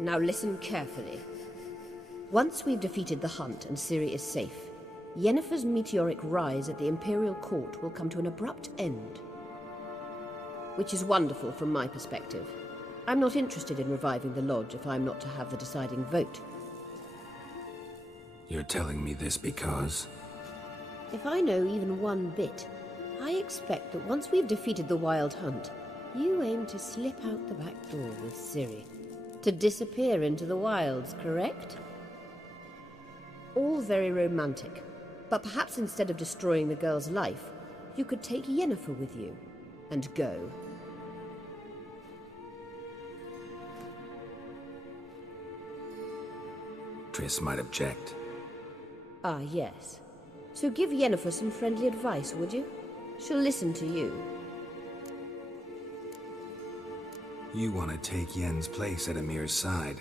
Now listen carefully. Once we've defeated the Hunt and Ciri is safe, Yennefer's meteoric rise at the Imperial Court will come to an abrupt end. Which is wonderful from my perspective. I'm not interested in reviving the Lodge if I'm not to have the deciding vote. You're telling me this because... If I know even one bit, I expect that once we've defeated the Wild Hunt, you aim to slip out the back door with Ciri. To disappear into the wilds, correct? All very romantic. But perhaps instead of destroying the girl's life, you could take Yennefer with you, and go. Triss might object. Ah, yes. So give Yennefer some friendly advice, would you? She'll listen to you. You want to take Yen's place at Amir's side.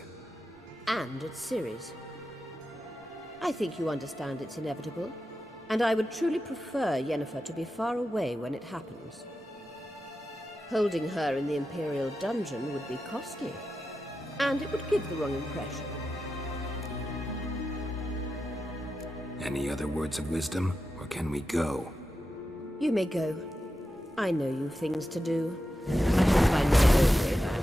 And at Ciri's. I think you understand it's inevitable, and I would truly prefer Yennefer to be far away when it happens. Holding her in the Imperial dungeon would be costly, and it would give the wrong impression. Any other words of wisdom, or can we go? You may go. I know you've things to do. I shall find my own way back.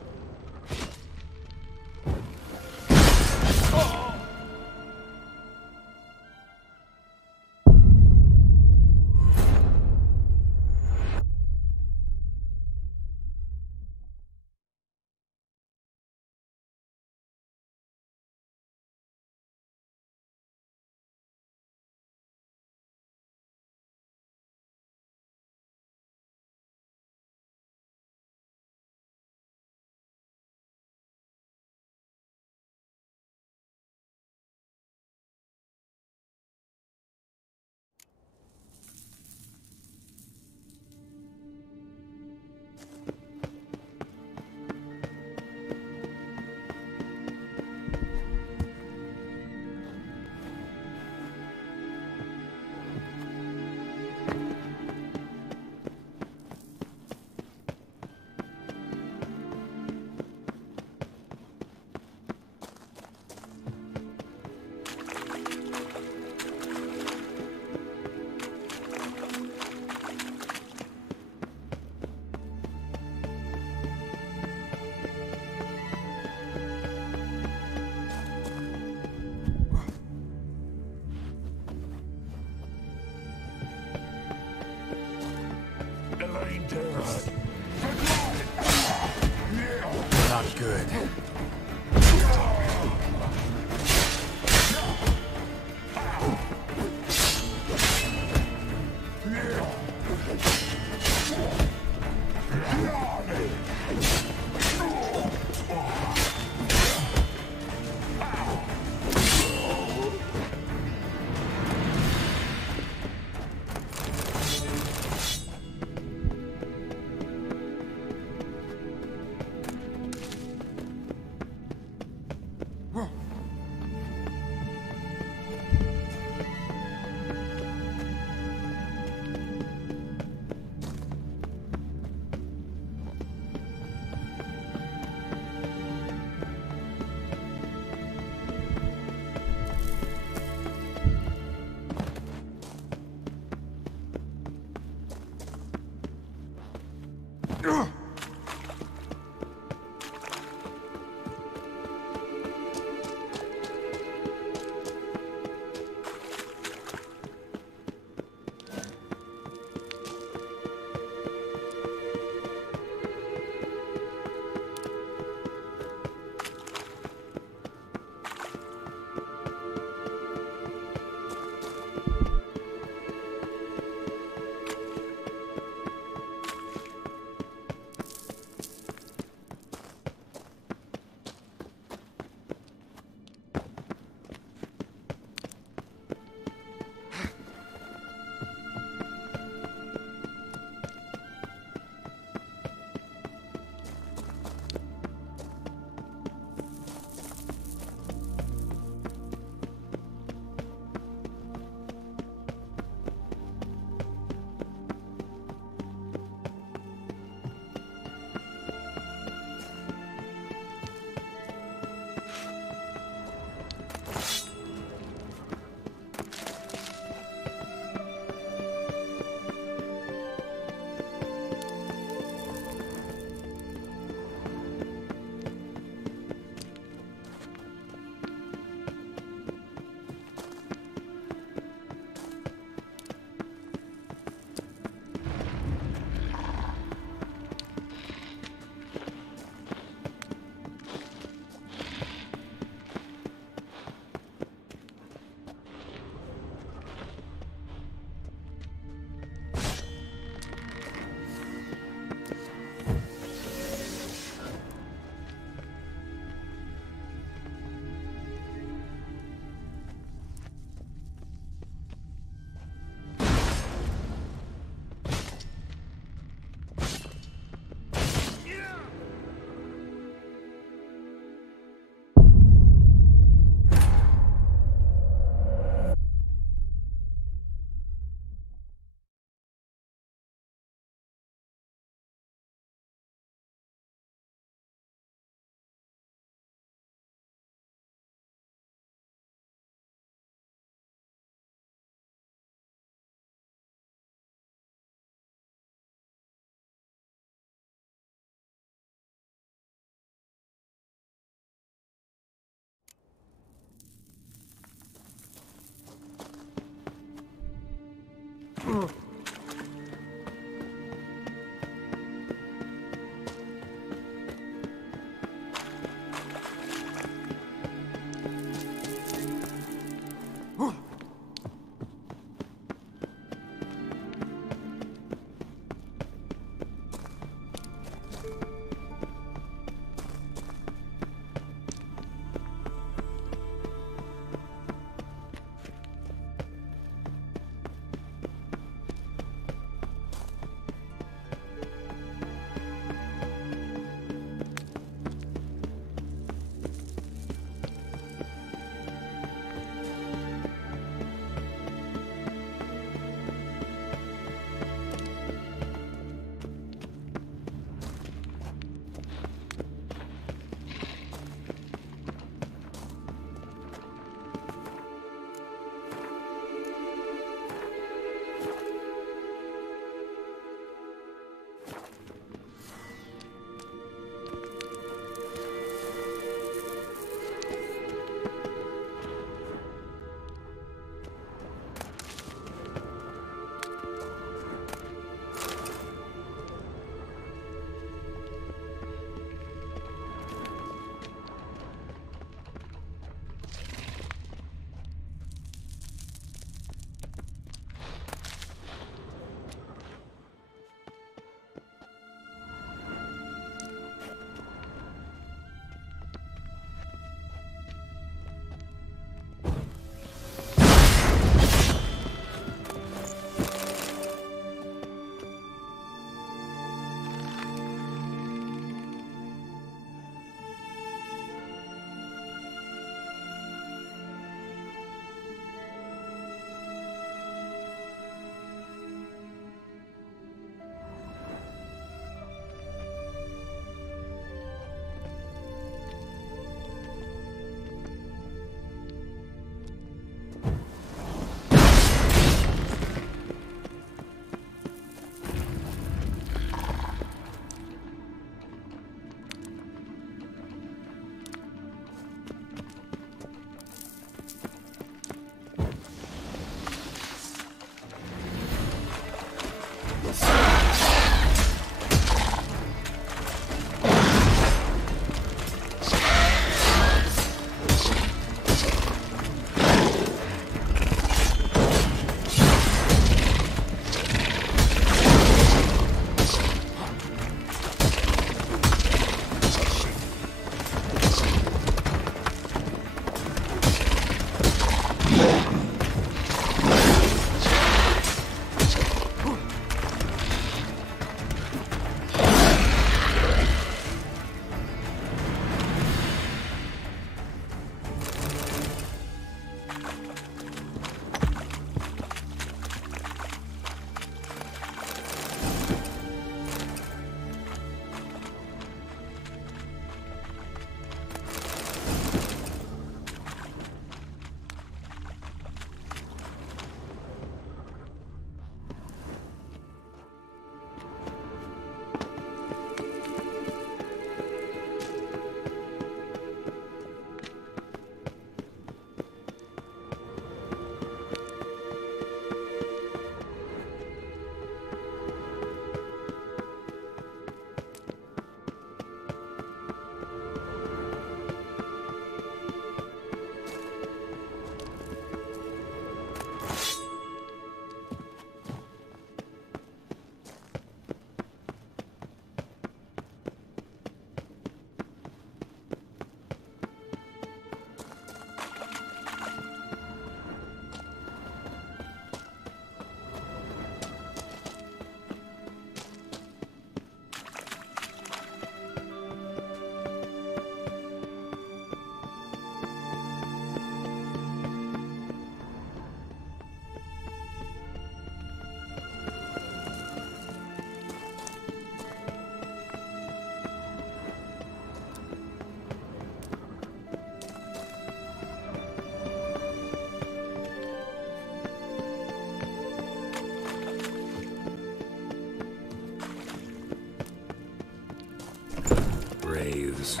Braves.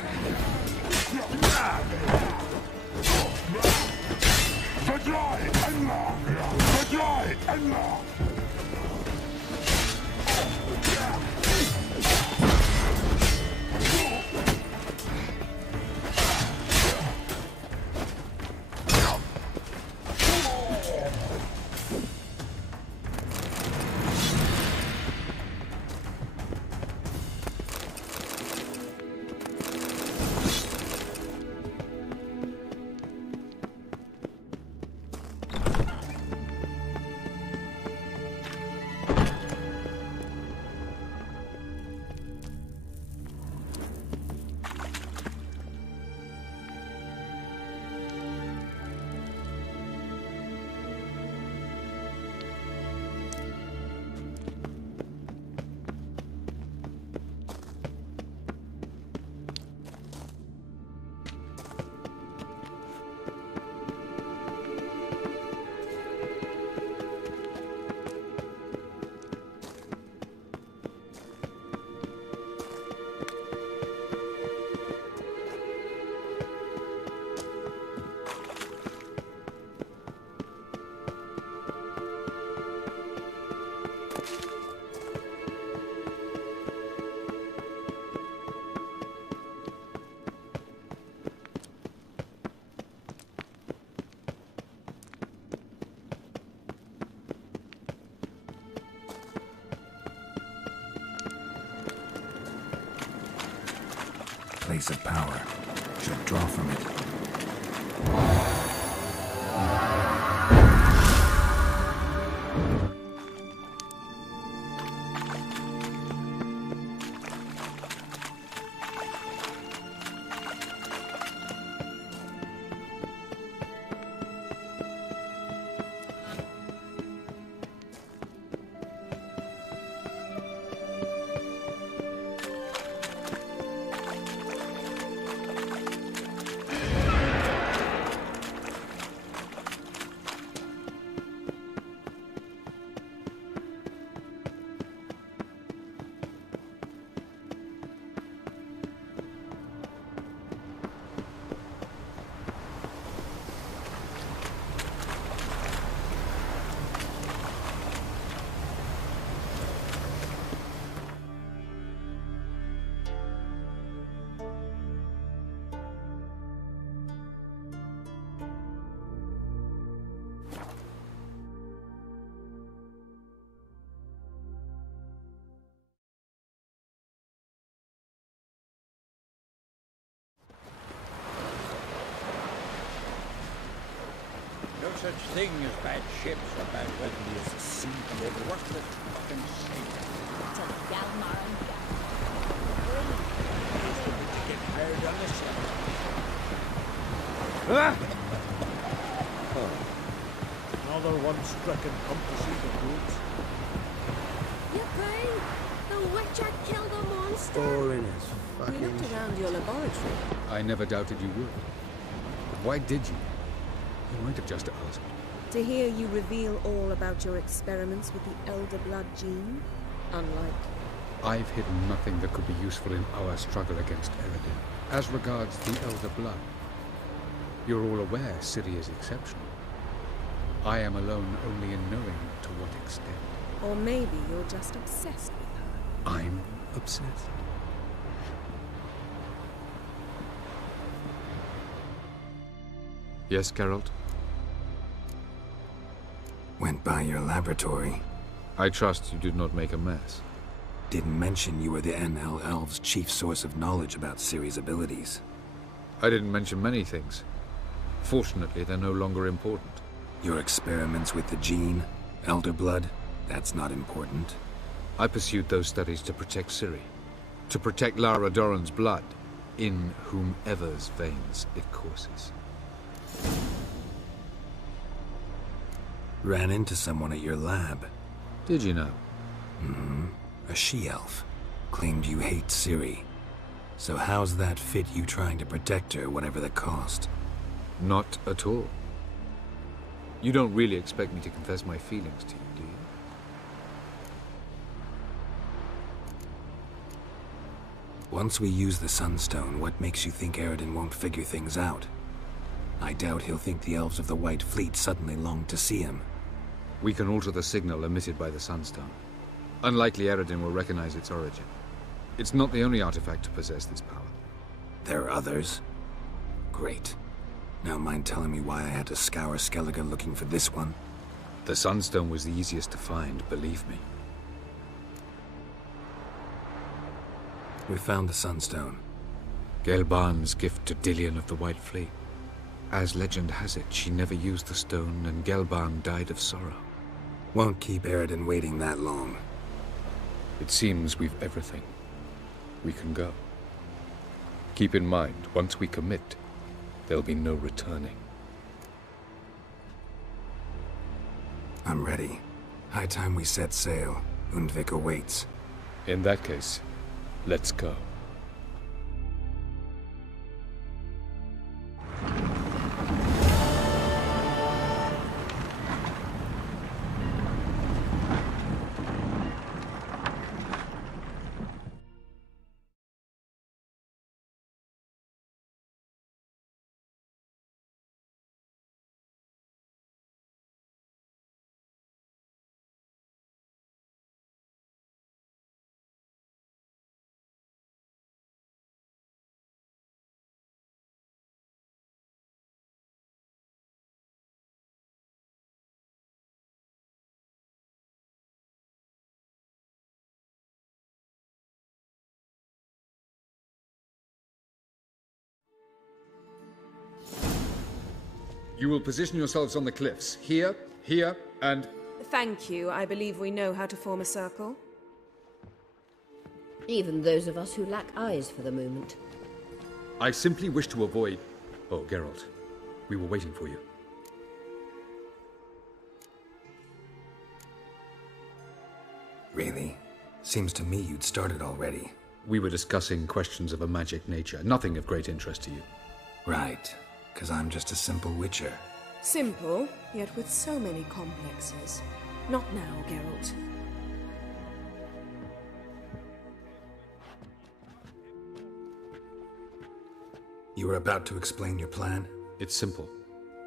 Place of power. Should draw from it. No such thing as bad ships or bad weather as the sea devil. Worthless fucking sailor. It's a Galmar and To get hard on the ship. Ah! another one stricken come to see the goods. Yippee! The witcher killed a monster! Holiness, We fucking... looked around your laboratory. I never doubted you would. But why did you? You might have just asked. To hear you reveal all about your experiments with the Elder Blood gene? Unlike... I've hidden nothing that could be useful in our struggle against Eredin. As regards the Elder Blood, you're all aware Ciri is exceptional. I am alone only in knowing to what extent. Or maybe you're just obsessed with her. I'm obsessed. Yes, Geralt? Went by your laboratory. I trust you did not make a mess. Didn't mention you were the NL Elves' chief source of knowledge about Ciri's abilities. I didn't mention many things. Fortunately, they're no longer important. Your experiments with the gene, Elder Blood, that's not important. I pursued those studies to protect Ciri. To protect Lara Doran's blood, in whomever's veins it courses. Ran into someone at your lab. Did you know? Mm-hmm. A she-elf. Claimed you hate Ciri. So how's that fit you trying to protect her, whatever the cost? Not at all. You don't really expect me to confess my feelings to you, do you? Once we use the Sunstone, what makes you think Eredin won't figure things out? I doubt he'll think the elves of the White Fleet suddenly long to see him. We can alter the signal emitted by the Sunstone. Unlikely Eredin will recognize its origin. It's not the only artifact to possess this power. There are others? Great. Now mind telling me why I had to scour Skellige looking for this one? The Sunstone was the easiest to find, believe me. We found the Sunstone. Gelban's gift to Dillion of the White Fleet. As legend has it, she never used the stone, and Gelban died of sorrow. Won't keep Eredin waiting that long. It seems we've everything. We can go. Keep in mind, once we commit, there'll be no returning. I'm ready. High time we set sail. Undvik awaits. In that case, let's go. You will position yourselves on the cliffs. Here, here, and... Thank you. I believe we know how to form a circle. Even those of us who lack eyes for the moment. I simply wish to avoid... Oh, Geralt. We were waiting for you. Really? Seems to me you'd started already. We were discussing questions of a magic nature, nothing of great interest to you. Right. Because I'm just a simple witcher. Simple, yet with so many complexes. Not now, Geralt. You were about to explain your plan? It's simple.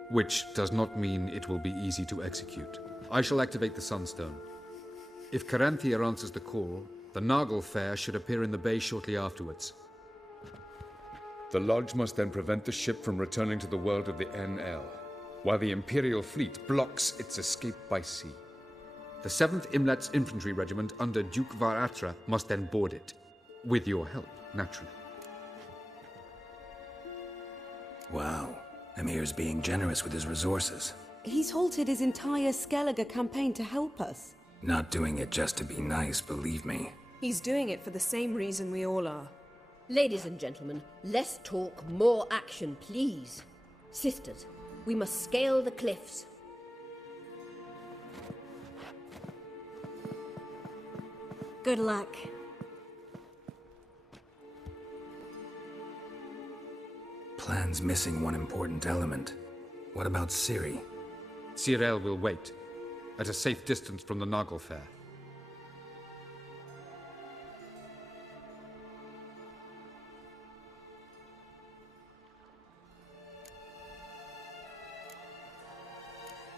Which does not mean it will be easy to execute. I shall activate the Sunstone. If Caranthia answers the call, the Nagel Fair should appear in the bay shortly afterwards. The Lodge must then prevent the ship from returning to the world of the NL, while the Imperial fleet blocks its escape by sea. The 7th Imlet's Infantry Regiment under Duke Varatra must then board it. With your help, naturally. Wow. Emir's being generous with his resources. He's halted his entire Skellige campaign to help us. Not doing it just to be nice, believe me. He's doing it for the same reason we all are. Ladies and gentlemen, less talk, more action, please. Sisters, we must scale the cliffs. Good luck. Plan's missing one important element. What about Ciri? Cyril will wait, at a safe distance from the Naglfar.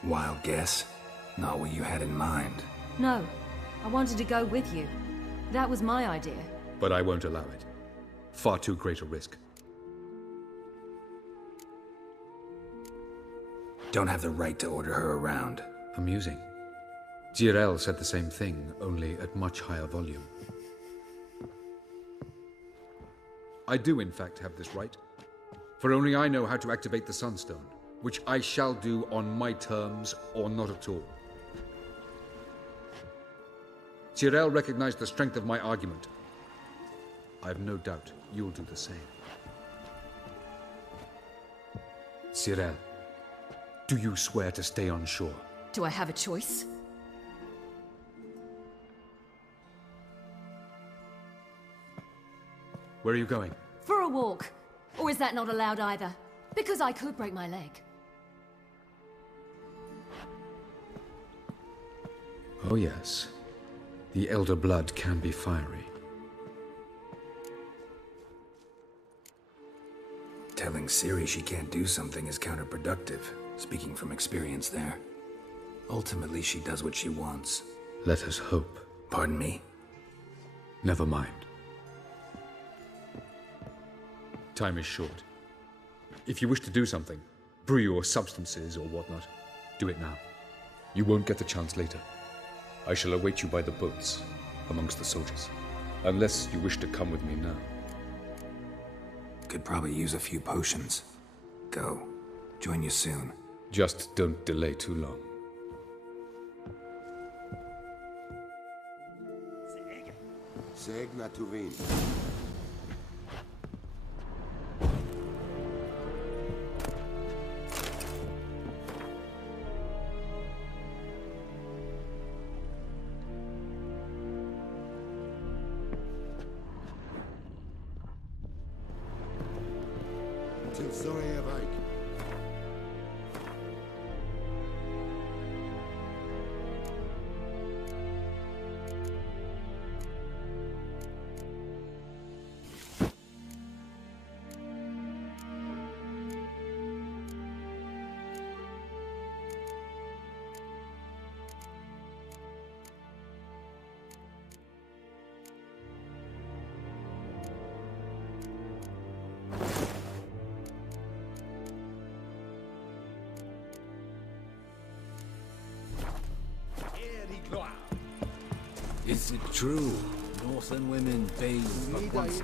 Wild guess? Not what you had in mind. No, I wanted to go with you. That was my idea. But I won't allow it. Far too great a risk. Don't have the right to order her around. Amusing. Cyril said the same thing, only at much higher volume. I do, in fact, have this right. For only I know how to activate the Sunstone, which I shall do on my terms or not at all. Cyril recognized the strength of my argument. I have no doubt you'll do the same. Cyril, do you swear to stay on shore? Do I have a choice? Where are you going? For a walk. Or is that not allowed either? Because I could break my leg. Oh yes. The elder blood can be fiery. Telling Ciri she can't do something is counterproductive, speaking from experience there. Ultimately, she does what she wants. Let us hope. Pardon me? Never mind. Time is short. If you wish to do something, brew your substances or whatnot, do it now. You won't get the chance later. I shall await you by the boats, amongst the soldiers. Unless you wish to come with me now. Could probably use a few potions. Go. Join you soon. Just don't delay too long. Segna Tuvin. Is it true? Northern women bathe but once a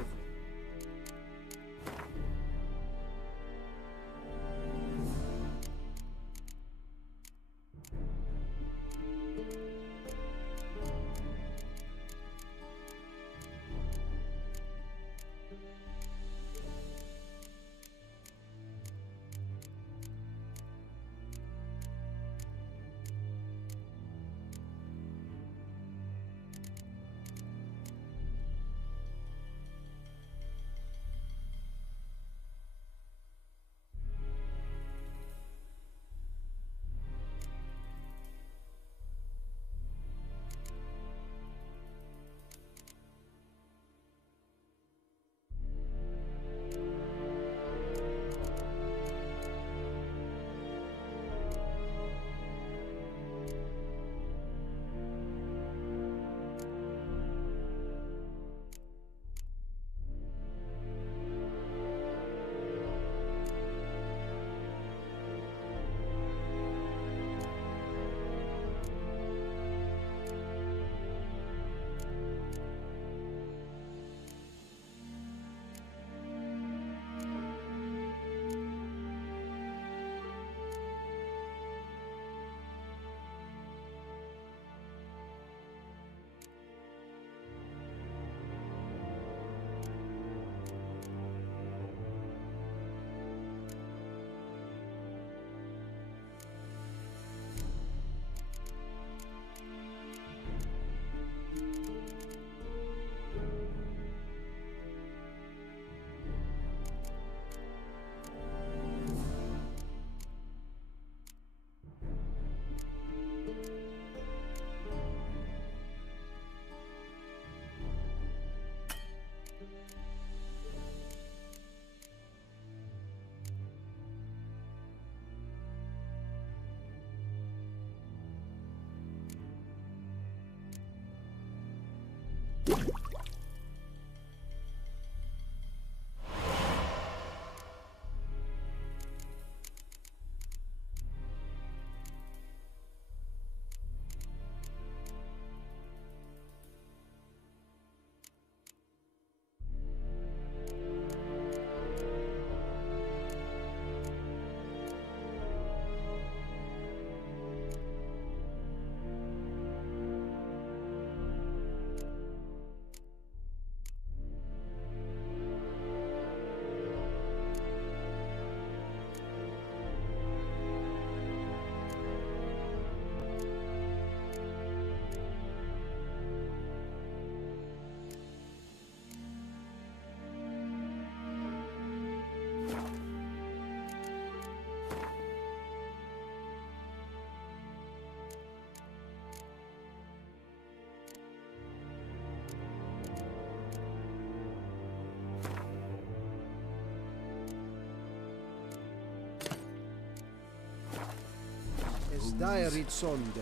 Es diarit sonde.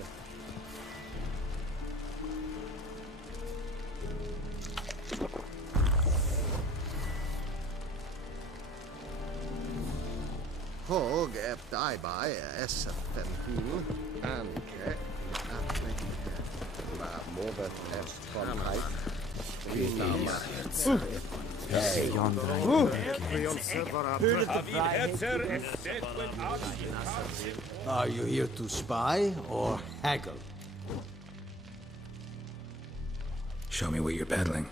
Hog ep die by SF5 anke atlik la movet est von hype. Are you here to spy or haggle? Show me what you're peddling.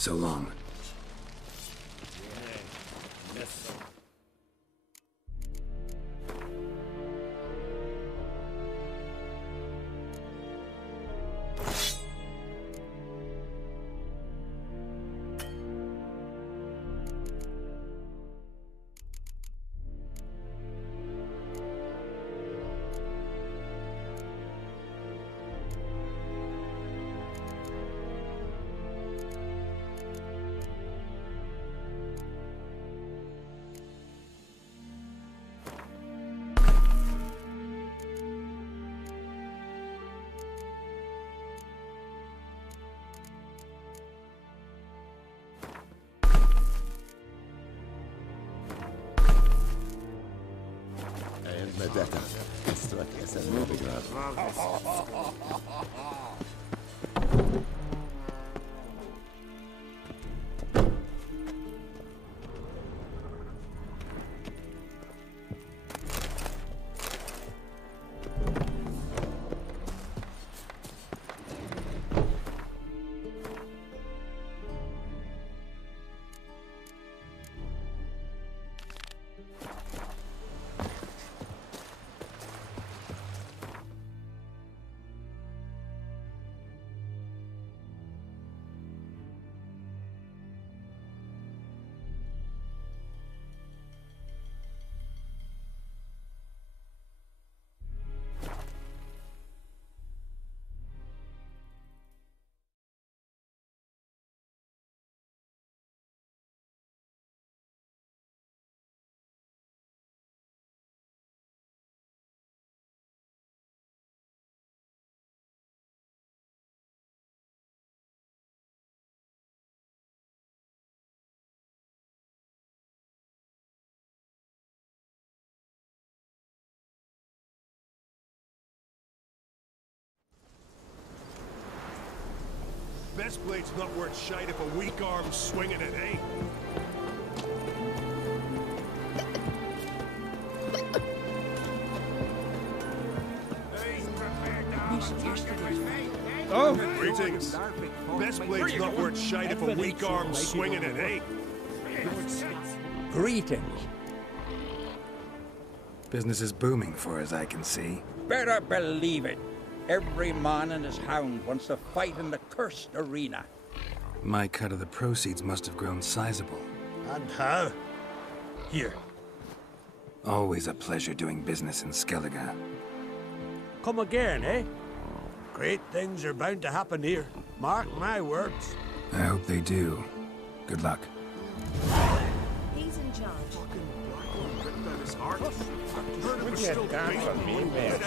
So long. Medetta. Strat essa Novigrad. Best blade's not worth shite if a weak arm's swinging it, eh? Oh, greetings. Best blade's not worth shite if a weak arm's swinging it, eh? Greetings. Business is booming for as I can see. Better believe it. Every man and his hound wants to fight in the cursed arena. My cut of the proceeds must have grown sizable. And how? Here. Always a pleasure doing business in Skellige. Come again, eh? Great things are bound to happen here. Mark my words. I hope they do. Good luck. He's in charge. Would you dance on me, man?